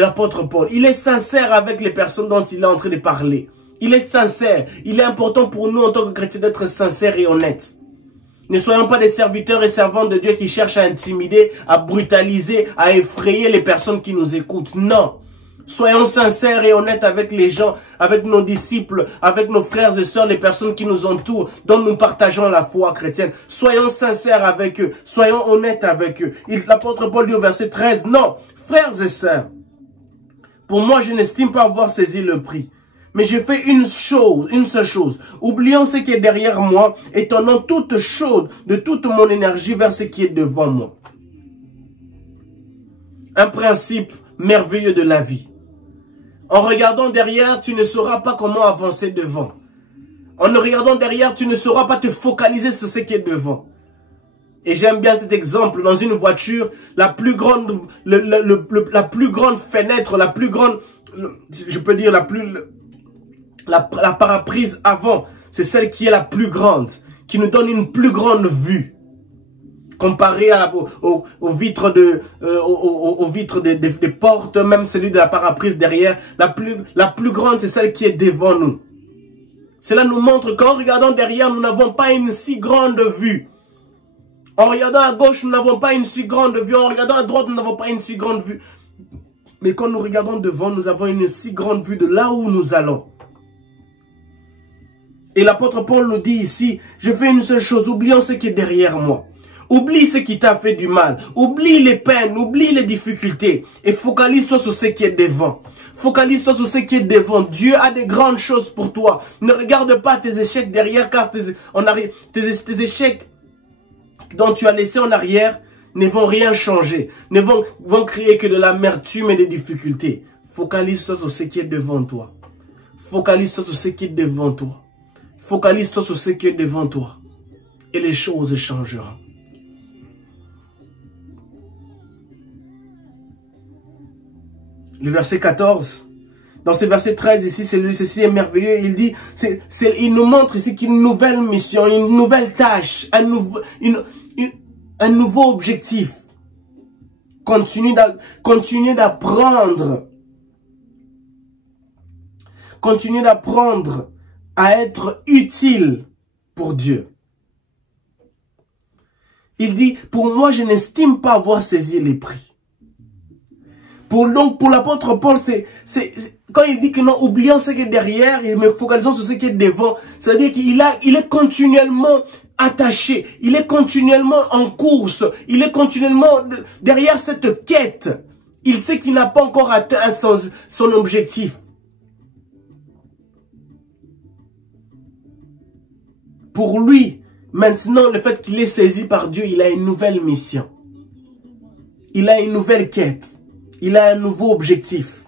l'apôtre Paul. Il est sincère avec les personnes dont il est en train de parler. Il est sincère. Il est important pour nous en tant que chrétiens d'être sincères et honnêtes. Ne soyons pas des serviteurs et servantes de Dieu qui cherchent à intimider, à brutaliser, à effrayer les personnes qui nous écoutent. Non. Soyons sincères et honnêtes avec les gens, avec nos disciples, avec nos frères et sœurs, les personnes qui nous entourent, dont nous partageons la foi chrétienne. Soyons sincères avec eux, soyons honnêtes avec eux. L'apôtre Paul dit au verset 13, « Non, frères et sœurs, pour moi je n'estime pas avoir saisi le prix. Mais j'ai fait une seule chose, oubliant ce qui est derrière moi et tournant toute chaude de toute mon énergie vers ce qui est devant moi. » Un principe merveilleux de la vie. En regardant derrière, tu ne sauras pas comment avancer devant. En regardant derrière, tu ne sauras pas te focaliser sur ce qui est devant. Et j'aime bien cet exemple. Dans une voiture, la plus grande fenêtre, la plus grande, je peux dire la paraprise avant, c'est celle qui est la plus grande, qui nous donne une plus grande vue. Comparé aux vitres des portes, même celui de la paraprise derrière, la plus grande, c'est celle qui est devant nous. Cela nous montre qu'en regardant derrière, nous n'avons pas une si grande vue. En regardant à gauche, nous n'avons pas une si grande vue. En regardant à droite, nous n'avons pas une si grande vue. Mais quand nous regardons devant, nous avons une si grande vue de là où nous allons. Et l'apôtre Paul nous dit ici, je fais une seule chose, oublions ce qui est derrière moi. Oublie ce qui t'a fait du mal. Oublie les peines, oublie les difficultés. Et focalise-toi sur ce qui est devant. Focalise-toi sur ce qui est devant. Dieu a des grandes choses pour toi. Ne regarde pas tes échecs derrière, car tes échecs dont tu as laissé en arrière ne vont rien changer, ne vont créer que de l'amertume et des difficultés. Focalise-toi sur ce qui est devant toi. Focalise-toi sur ce qui est devant toi. Focalise-toi sur ce qui est devant toi. Et les choses changeront. Le verset 14. Dans ce verset 13 ici, ceci est merveilleux. Il dit, il nous montre ici qu'une nouvelle mission, une nouvelle tâche, un nouveau objectif. Continuez d'apprendre. Continuez d'apprendre à être utile pour Dieu. Il dit, pour moi, je n'estime pas avoir saisi les prix. Donc, pour l'apôtre Paul, quand il dit que non, oublions ce qui est derrière et me focalisons sur ce qui est devant, c'est-à-dire qu'il est continuellement attaché, il est continuellement en course, il est continuellement derrière cette quête. Il sait qu'il n'a pas encore atteint son objectif. Pour lui, maintenant, le fait qu'il est saisi par Dieu, il a une nouvelle mission. Il a une nouvelle quête. Il a un nouveau objectif.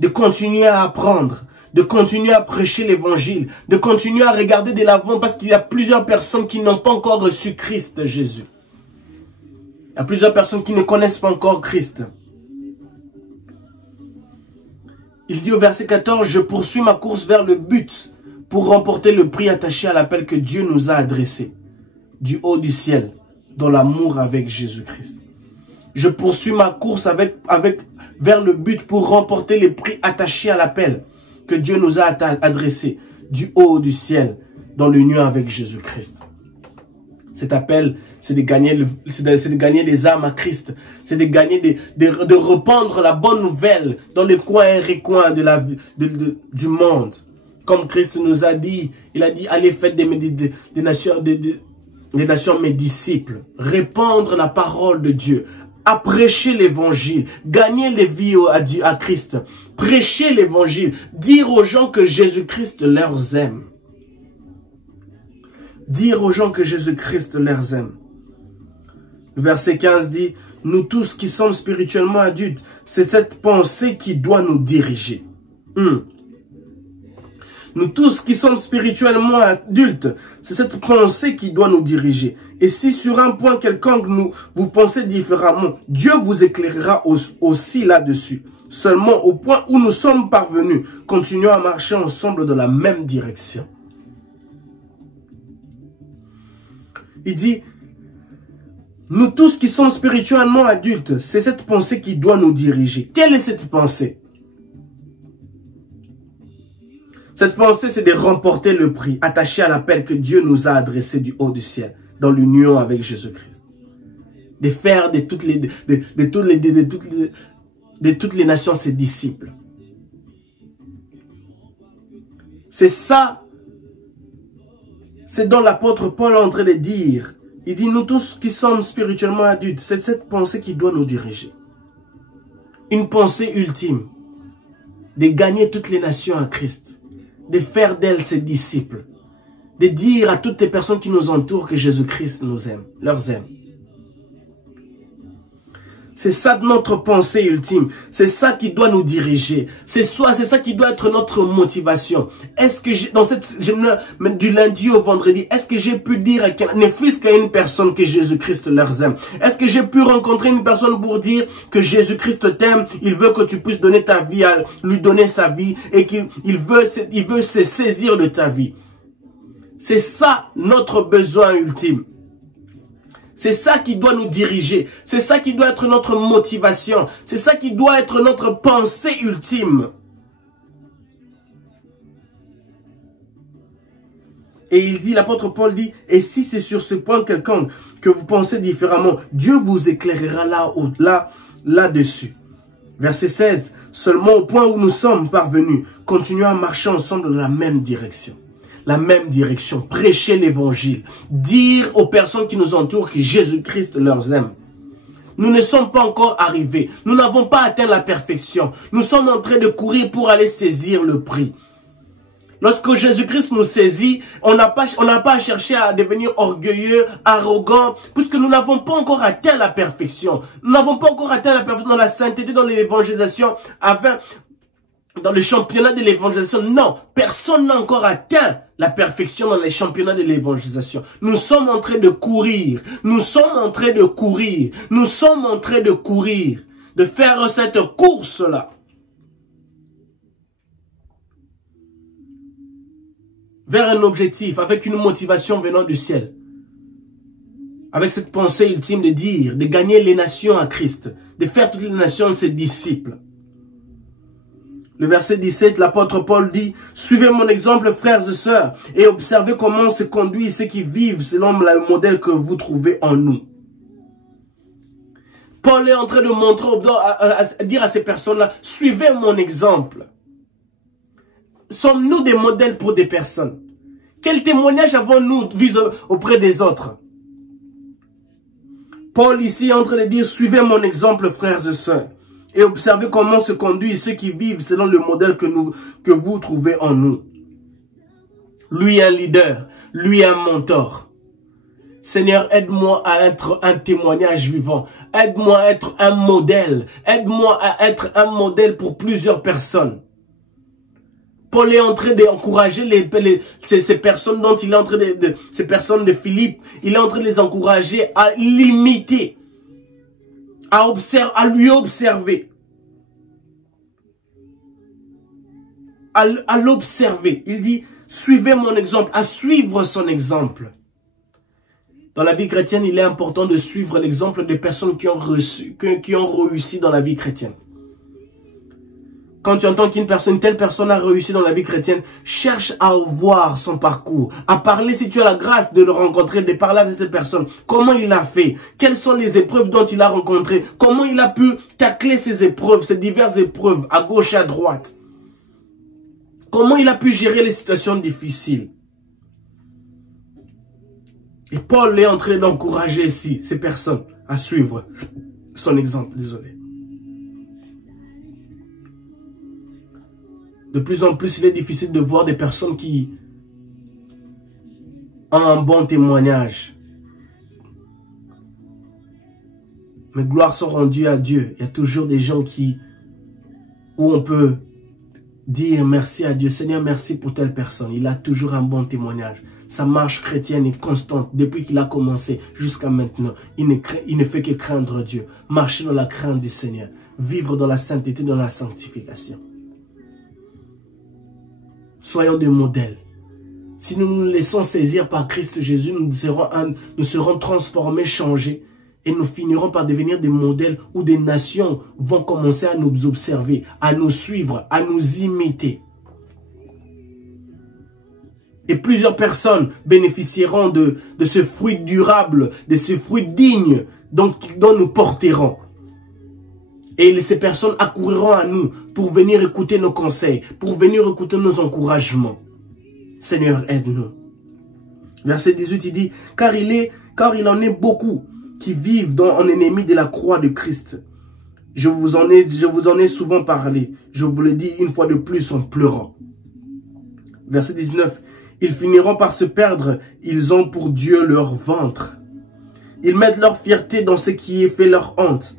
De continuer à apprendre, de continuer à prêcher l'évangile, de continuer à regarder de l'avant parce qu'il y a plusieurs personnes qui n'ont pas encore reçu Christ Jésus. Il y a plusieurs personnes qui ne connaissent pas encore Christ. Il dit au verset 14, « Je poursuis ma course vers le but pour remporter le prix attaché à l'appel que Dieu nous a adressé du haut du ciel, dans l'amour avec Jésus-Christ. » Je poursuis ma course vers le but pour remporter le prix attaché à l'appel que Dieu nous a adressé du haut du ciel dans l'union avec Jésus-Christ. Cet appel, c'est de gagner des âmes à Christ. C'est de gagner, de répandre la bonne nouvelle dans les coins et recoins du monde. Comme Christ nous a dit, il a dit, allez faites des nations mes disciples. Répandre la parole de Dieu. À prêcher l'évangile, gagner les vies à Christ, prêcher l'évangile, dire aux gens que Jésus-Christ leur aime. Dire aux gens que Jésus-Christ leur aime. Le verset 15 dit, nous tous qui sommes spirituellement adultes, c'est cette pensée qui doit nous diriger. Nous tous qui sommes spirituellement adultes, c'est cette pensée qui doit nous diriger. Et si sur un point quelconque vous pensez différemment, Dieu vous éclairera aussi là-dessus. Seulement au point où nous sommes parvenus, continuons à marcher ensemble dans la même direction. Il dit, nous tous qui sommes spirituellement adultes, c'est cette pensée qui doit nous diriger. Quelle est cette pensée? Cette pensée, c'est de remporter le prix, attaché à l'appel que Dieu nous a adressé du haut du ciel, dans l'union avec Jésus-Christ. De faire de toutes les nations ses disciples. C'est ça, c'est dont l'apôtre Paul est en train de dire. Il dit, nous tous qui sommes spirituellement adultes, c'est cette pensée qui doit nous diriger. Une pensée ultime, de gagner toutes les nations à Christ. De faire d'elles ses disciples. De dire à toutes les personnes qui nous entourent que Jésus-Christ nous aime, leur aime. C'est ça notre pensée ultime. C'est ça qui doit nous diriger. C'est ça qui doit être notre motivation. Est-ce que dans cette du lundi au vendredi, est-ce que j'ai pu dire ne fût-ce qu'à une personne que Jésus-Christ leur aime? Est-ce que j'ai pu rencontrer une personne pour dire que Jésus-Christ t'aime, il veut que tu puisses donner ta vie à lui donner sa vie et qu'il veut se saisir de ta vie? C'est ça notre besoin ultime. C'est ça qui doit nous diriger. C'est ça qui doit être notre motivation. C'est ça qui doit être notre pensée ultime. Et il dit, l'apôtre Paul dit, et si c'est sur ce point quelconque que vous pensez différemment, Dieu vous éclairera là-dessus. Verset 16, seulement au point où nous sommes parvenus, continuons à marcher ensemble dans la même direction. La même direction, prêcher l'évangile, dire aux personnes qui nous entourent que Jésus-Christ leur aime. Nous ne sommes pas encore arrivés, nous n'avons pas atteint la perfection, nous sommes en train de courir pour aller saisir le prix. Lorsque Jésus-Christ nous saisit, on n'a pas à chercher à devenir orgueilleux, arrogant, puisque nous n'avons pas encore atteint la perfection. Nous n'avons pas encore atteint la perfection dans la sainteté, dans l'évangélisation, dans le championnat de l'évangélisation. Non, personne n'a encore atteint la perfection dans les championnats de l'évangélisation. Nous sommes en train de courir. Nous sommes en train de courir. Nous sommes en train de courir. De faire cette course-là. Vers un objectif, avec une motivation venant du ciel. Avec cette pensée ultime de dire, de gagner les nations à Christ. De faire toutes les nations ses disciples. Le verset 17, l'apôtre Paul dit, « Suivez mon exemple, frères et sœurs, et observez comment se conduisent ceux qui vivent selon le modèle que vous trouvez en nous. » Paul est en train de montrer, à dire à ces personnes-là, « Suivez mon exemple. » Sommes-nous des modèles pour des personnes? Quel témoignage avons-nous auprès des autres? Paul ici est en train de dire, suivez mon exemple, frères et sœurs, et observez comment se conduisent ceux qui vivent selon le modèle que vous trouvez en nous. Lui est un leader, lui est un mentor. Seigneur, aide-moi à être un témoignage vivant. Aide-moi à être un modèle. Aide-moi à être un modèle pour plusieurs personnes. Paul est en train d'encourager ces personnes dont il est en train ces personnes de Philippe, il est en train de les encourager à l'imiter, à lui observer, à l'observer. Il dit, suivez mon exemple, à suivre son exemple. Dans la vie chrétienne, il est important de suivre l'exemple des personnes qui ont réussi dans la vie chrétienne. Quand tu entends qu'une telle personne a réussi dans la vie chrétienne, cherche à voir son parcours, à parler si tu as la grâce de le rencontrer, de parler avec cette personne. Comment il a fait? Quelles sont les épreuves dont il a rencontré? Comment il a pu tacler ces épreuves, ces diverses épreuves, à gauche et à droite? Comment il a pu gérer les situations difficiles? Et Paul est en train d'encourager ici ces personnes à suivre son exemple. Désolé. De plus en plus, il est difficile de voir des personnes qui ont un bon témoignage. Mais gloire sont rendues à Dieu. Il y a toujours des gens où on peut dire merci à Dieu. Seigneur, merci pour telle personne. Il a toujours un bon témoignage. Sa marche chrétienne est constante depuis qu'il a commencé jusqu'à maintenant. Il ne fait que craindre Dieu. Marcher dans la crainte du Seigneur. Vivre dans la sainteté, dans la sanctification. Soyons des modèles. Si nous nous laissons saisir par Christ Jésus, nous serons transformés, changés. Et nous finirons par devenir des modèles où des nations vont commencer à nous observer, à nous suivre, à nous imiter. Et plusieurs personnes bénéficieront de ce fruit durable, de ce fruit digne dont nous porterons. Et ces personnes accouriront à nous pour venir écouter nos conseils, pour venir écouter nos encouragements. Seigneur, aide-nous. Verset 18, il dit, car il en est beaucoup qui vivent en ennemis de la croix de Christ. Je vous en ai souvent parlé. Je vous le dis une fois de plus en pleurant. Verset 19, ils finiront par se perdre. Ils ont pour Dieu leur ventre. Ils mettent leur fierté dans ce qui est fait leur honte.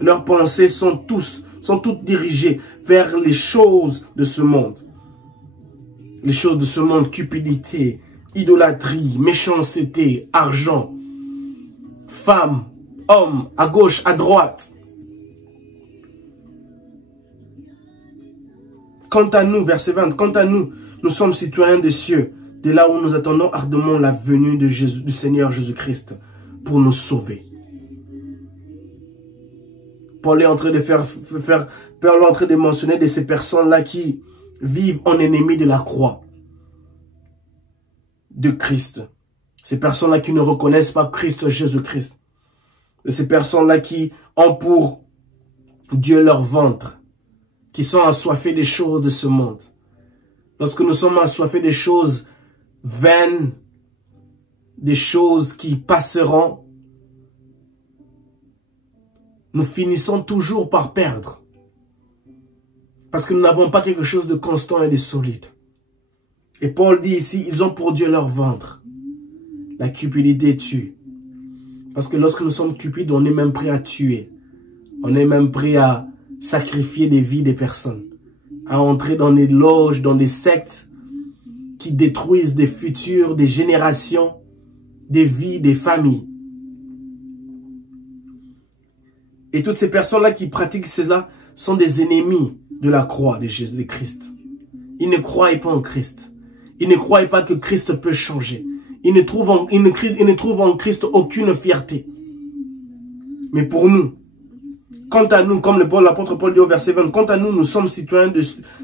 Leurs pensées sont toutes dirigées vers les choses de ce monde. Les choses de ce monde, cupidité, idolâtrie, méchanceté, argent, femmes, hommes, à gauche, à droite. Quant à nous, verset 20, quant à nous, nous sommes citoyens des cieux, de là où nous attendons ardemment la venue du Seigneur Jésus-Christ pour nous sauver. Paul est en train de mentionner de ces personnes-là qui vivent en ennemis de la croix de Christ. Ces personnes-là qui ne reconnaissent pas Christ Jésus-Christ. De ces personnes-là qui ont pour Dieu leur ventre. Qui sont assoiffés des choses de ce monde. Lorsque nous sommes assoiffés des choses vaines, des choses qui passeront, nous finissons toujours par perdre. Parce que nous n'avons pas quelque chose de constant et de solide. Et Paul dit ici, ils ont pour Dieu leur ventre. La cupidité tue. Parce que lorsque nous sommes cupides, on est même prêt à tuer. On est même prêt à sacrifier des vies des personnes. À entrer dans des loges, dans des sectes qui détruisent des futurs, des générations, des vies, des familles. Et toutes ces personnes-là qui pratiquent cela sont des ennemis de la croix de Jésus de Christ. Ils ne croient pas en Christ. Ils ne croient pas que Christ peut changer. Ils ne trouvent en Christ aucune fierté. Mais pour nous, quant à nous, comme l'apôtre Paul dit au verset 20, quant à nous, nous sommes citoyens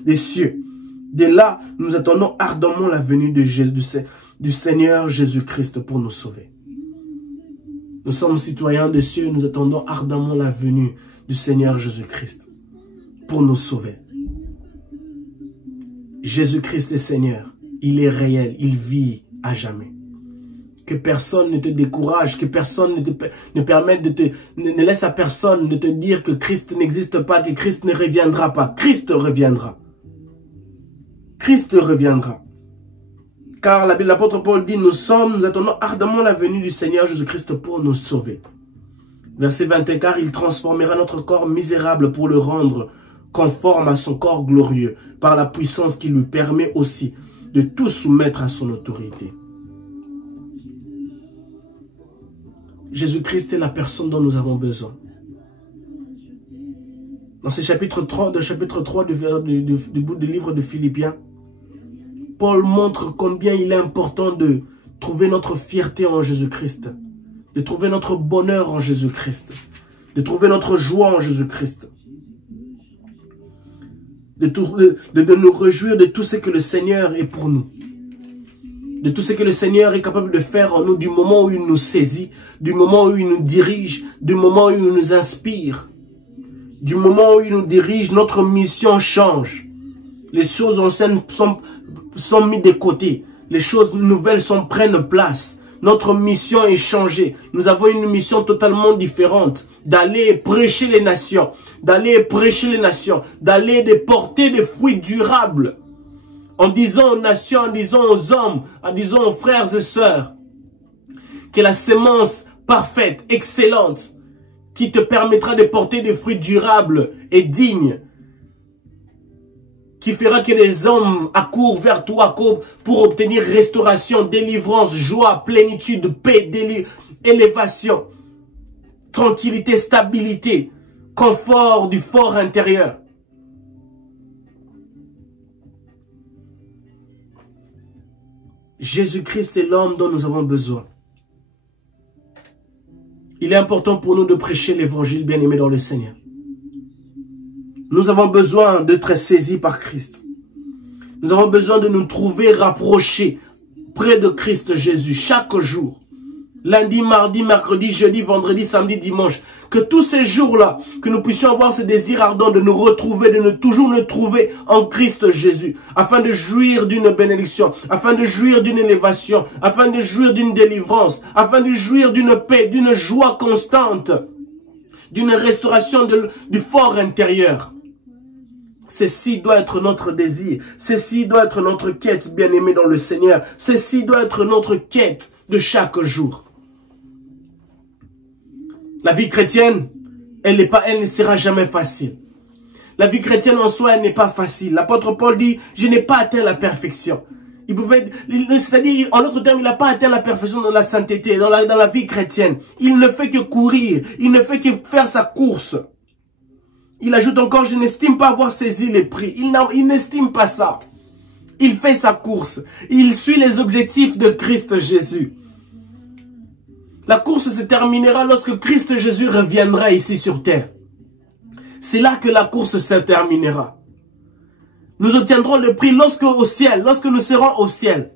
des cieux. De là, nous attendons ardemment la venue du Seigneur Jésus-Christ pour nous sauver. Nous sommes citoyens des cieux, nous attendons ardemment la venue du Seigneur Jésus-Christ pour nous sauver. Jésus-Christ est Seigneur, il est réel, il vit à jamais. Que personne ne te décourage, que personne ne permette ne laisse à personne de te dire que Christ n'existe pas, que Christ ne reviendra pas. Christ reviendra. Christ reviendra. Car l'apôtre Paul dit, nous attendons ardemment la venue du Seigneur Jésus-Christ pour nous sauver. Verset 21, car il transformera notre corps misérable pour le rendre conforme à son corps glorieux, par la puissance qui lui permet aussi de tout soumettre à son autorité. Jésus-Christ est la personne dont nous avons besoin. Dans ce chapitre 3 du livre de Philippiens, Paul montre combien il est important de trouver notre fierté en Jésus-Christ, de trouver notre bonheur en Jésus-Christ, de trouver notre joie en Jésus-Christ, de nous réjouir de tout ce que le Seigneur est pour nous, de tout ce que le Seigneur est capable de faire en nous du moment où il nous saisit, du moment où il nous dirige, du moment où il nous inspire, du moment où il nous dirige, notre mission change. Les choses anciennes sont mises de côté. Les choses nouvelles prennent place. Notre mission est changée. Nous avons une mission totalement différente. D'aller prêcher les nations. D'aller prêcher les nations. D'aller porter des fruits durables. En disant aux nations, en disant aux hommes, en disant aux frères et sœurs, que la semence parfaite, excellente, qui te permettra de porter des fruits durables et dignes, qui fera que les hommes accourent vers toi pour obtenir restauration, délivrance, joie, plénitude, paix, élévation, tranquillité, stabilité, confort du fort intérieur. Jésus-Christ est l'homme dont nous avons besoin. Il est important pour nous de prêcher l'évangile, bien-aimé dans le Seigneur. Nous avons besoin d'être saisis par Christ. Nous avons besoin de nous trouver rapprochés près de Christ Jésus chaque jour. Lundi, mardi, mercredi, jeudi, vendredi, samedi, dimanche. Que tous ces jours-là, que nous puissions avoir ce désir ardent de nous retrouver, de toujours nous trouver en Christ Jésus. Afin de jouir d'une bénédiction, afin de jouir d'une élévation, afin de jouir d'une délivrance, afin de jouir d'une paix, d'une joie constante, d'une restauration du fort intérieur. Ceci doit être notre désir. Ceci doit être notre quête, bien-aimé dans le Seigneur. Ceci doit être notre quête de chaque jour. La vie chrétienne, elle ne sera jamais facile. La vie chrétienne en soi, elle n'est pas facile. L'apôtre Paul dit, je n'ai pas atteint la perfection. C'est-à-dire, en d'autres termes, il n'a pas atteint la perfection dans la sainteté, dans la vie chrétienne. Il ne fait que courir, il ne fait que faire sa course. Il ajoute encore, je n'estime pas avoir saisi les prix. Il n'estime pas ça. Il fait sa course. Il suit les objectifs de Christ Jésus. La course se terminera lorsque Christ Jésus reviendra ici sur terre. C'est là que la course se terminera. Nous obtiendrons le prix lorsque nous serons au ciel.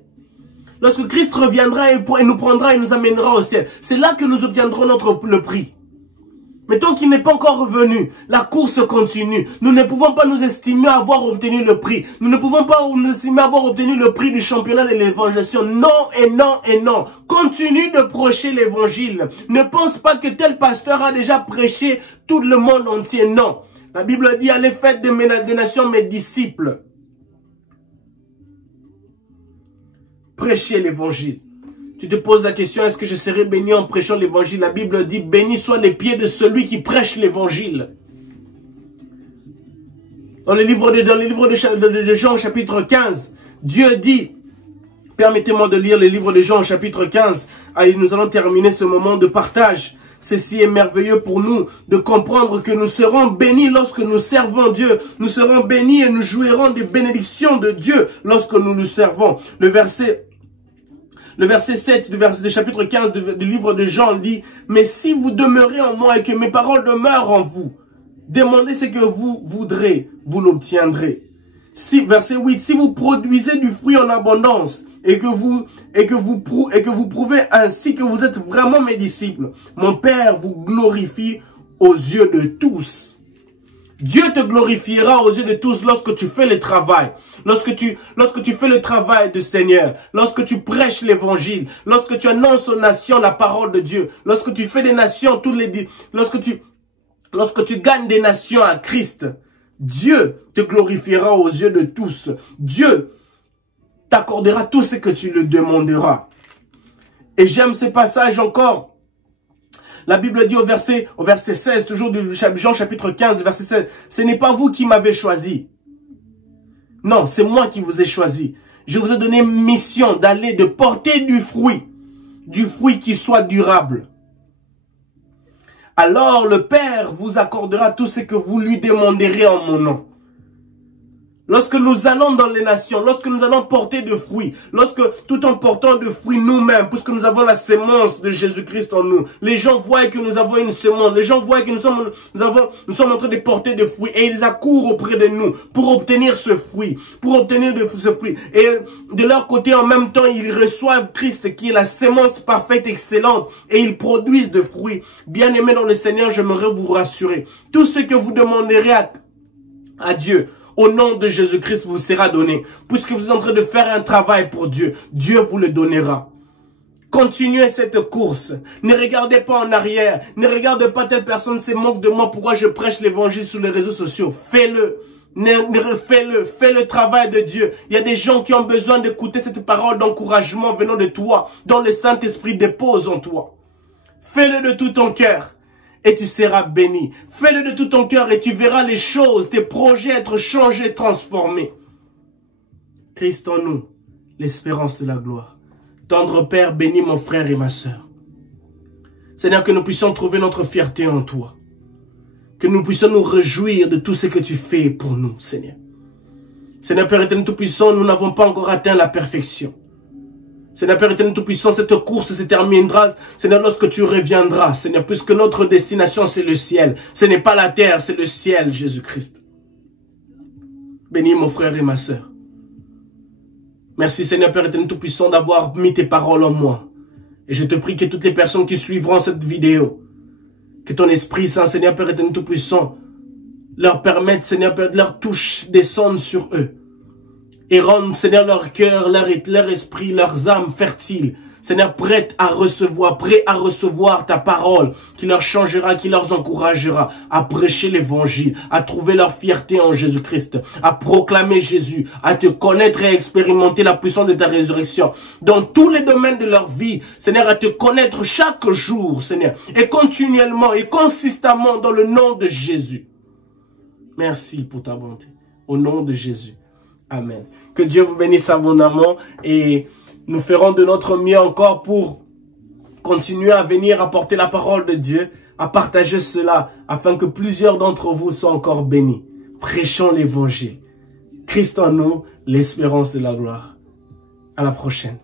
Lorsque Christ reviendra et nous prendra et nous amènera au ciel. C'est là que nous obtiendrons le prix. Mais tant qu'il n'est pas encore revenu, la course continue. Nous ne pouvons pas nous estimer avoir obtenu le prix. Nous ne pouvons pas nous estimer avoir obtenu le prix du championnat de l'évangélisation. Non et non et non. Continue de prêcher l'évangile. Ne pense pas que tel pasteur a déjà prêché tout le monde entier. Non. La Bible dit, allez faites des nations mes disciples. prêchiez l'évangile. Tu te poses la question, est-ce que je serai béni en prêchant l'évangile? La Bible dit, bénis soient les pieds de celui qui prêche l'évangile. Dans le livre de Jean, chapitre 15, Dieu dit, permettez-moi de lire le livre de Jean, chapitre 15, et nous allons terminer ce moment de partage. Ceci est merveilleux pour nous de comprendre que nous serons bénis lorsque nous servons Dieu. Nous serons bénis et nous jouirons des bénédictions de Dieu lorsque nous nous servons. Le verset 7 du chapitre 15 du livre de Jean dit, « Mais si vous demeurez en moi et que mes paroles demeurent en vous, demandez ce que vous voudrez, vous l'obtiendrez. » Verset 8, « Si vous produisez du fruit en abondance et que vous prouvez ainsi que vous êtes vraiment mes disciples, mon Père vous glorifie aux yeux de tous. » Dieu te glorifiera aux yeux de tous lorsque tu fais le travail. Lorsque tu fais le travail du Seigneur. Lorsque tu prêches l'évangile. Lorsque tu annonces aux nations la parole de Dieu. Lorsque tu fais des nations lorsque tu gagnes des nations à Christ. Dieu te glorifiera aux yeux de tous. Dieu t'accordera tout ce que tu le demanderas. Et j'aime ce passage encore. La Bible dit au verset 16, toujours de Jean chapitre 15, verset 16, « Ce n'est pas vous qui m'avez choisi. Non, c'est moi qui vous ai choisi. Je vous ai donné mission d'aller, de porter du fruit qui soit durable. Alors le Père vous accordera tout ce que vous lui demanderez en mon nom. » Lorsque nous allons dans les nations, lorsque nous allons porter de fruits, tout en portant de fruits nous-mêmes, puisque nous avons la sémence de Jésus-Christ en nous, les gens voient que nous avons une sémence, les gens voient que nous sommes en train de porter de fruits et ils accourent auprès de nous pour obtenir ce fruit, Et de leur côté, en même temps, ils reçoivent Christ qui est la sémence parfaite, excellente, et ils produisent de fruits. Bien-aimés dans le Seigneur, j'aimerais vous rassurer. Tout ce que vous demanderez à Dieu, au nom de Jésus-Christ, vous sera donné. Puisque vous êtes en train de faire un travail pour Dieu, Dieu vous le donnera. Continuez cette course. Ne regardez pas en arrière. Ne regardez pas telle personne se moque de moi. Pourquoi je prêche l'évangile sur les réseaux sociaux? Fais-le. Fais le travail de Dieu. Il y a des gens qui ont besoin d'écouter cette parole d'encouragement venant de toi, dont le Saint-Esprit dépose en toi. Fais-le de tout ton cœur. Et tu seras béni. Fais-le de tout ton cœur et tu verras les choses, tes projets être changés, transformés. Christ en nous, l'espérance de la gloire. Tendre Père, bénis mon frère et ma sœur. Seigneur, que nous puissions trouver notre fierté en toi. Que nous puissions nous réjouir de tout ce que tu fais pour nous, Seigneur. Seigneur Père éternel Tout-Puissant, nous n'avons pas encore atteint la perfection. Seigneur Père éternel Tout-Puissant, cette course se terminera, Seigneur, lorsque tu reviendras, Seigneur, puisque notre destination, c'est le ciel. Ce n'est pas la terre, c'est le ciel, Jésus-Christ. Bénis mon frère et ma sœur. Merci, Seigneur Père éternel Tout-Puissant, d'avoir mis tes paroles en moi. Et je te prie que toutes les personnes qui suivront cette vidéo, que ton Esprit Saint, Seigneur Père éternel Tout-Puissant, leur permette, Seigneur Père, leur touche descendre sur eux. Et rendre, Seigneur, leur cœur, leur esprit, leurs âmes fertiles. Seigneur, prêt à recevoir ta parole qui leur changera, qui leur encouragera à prêcher l'évangile, à trouver leur fierté en Jésus-Christ, à proclamer Jésus, à te connaître et à expérimenter la puissance de ta résurrection. Dans tous les domaines de leur vie, Seigneur, à te connaître chaque jour, Seigneur, et continuellement et consistamment dans le nom de Jésus. Merci pour ta bonté. Au nom de Jésus. Amen. Que Dieu vous bénisse abondamment et nous ferons de notre mieux encore pour continuer à venir apporter la parole de Dieu, à partager cela afin que plusieurs d'entre vous soient encore bénis. Prêchons l'évangile. Christ en nous, l'espérance de la gloire. À la prochaine.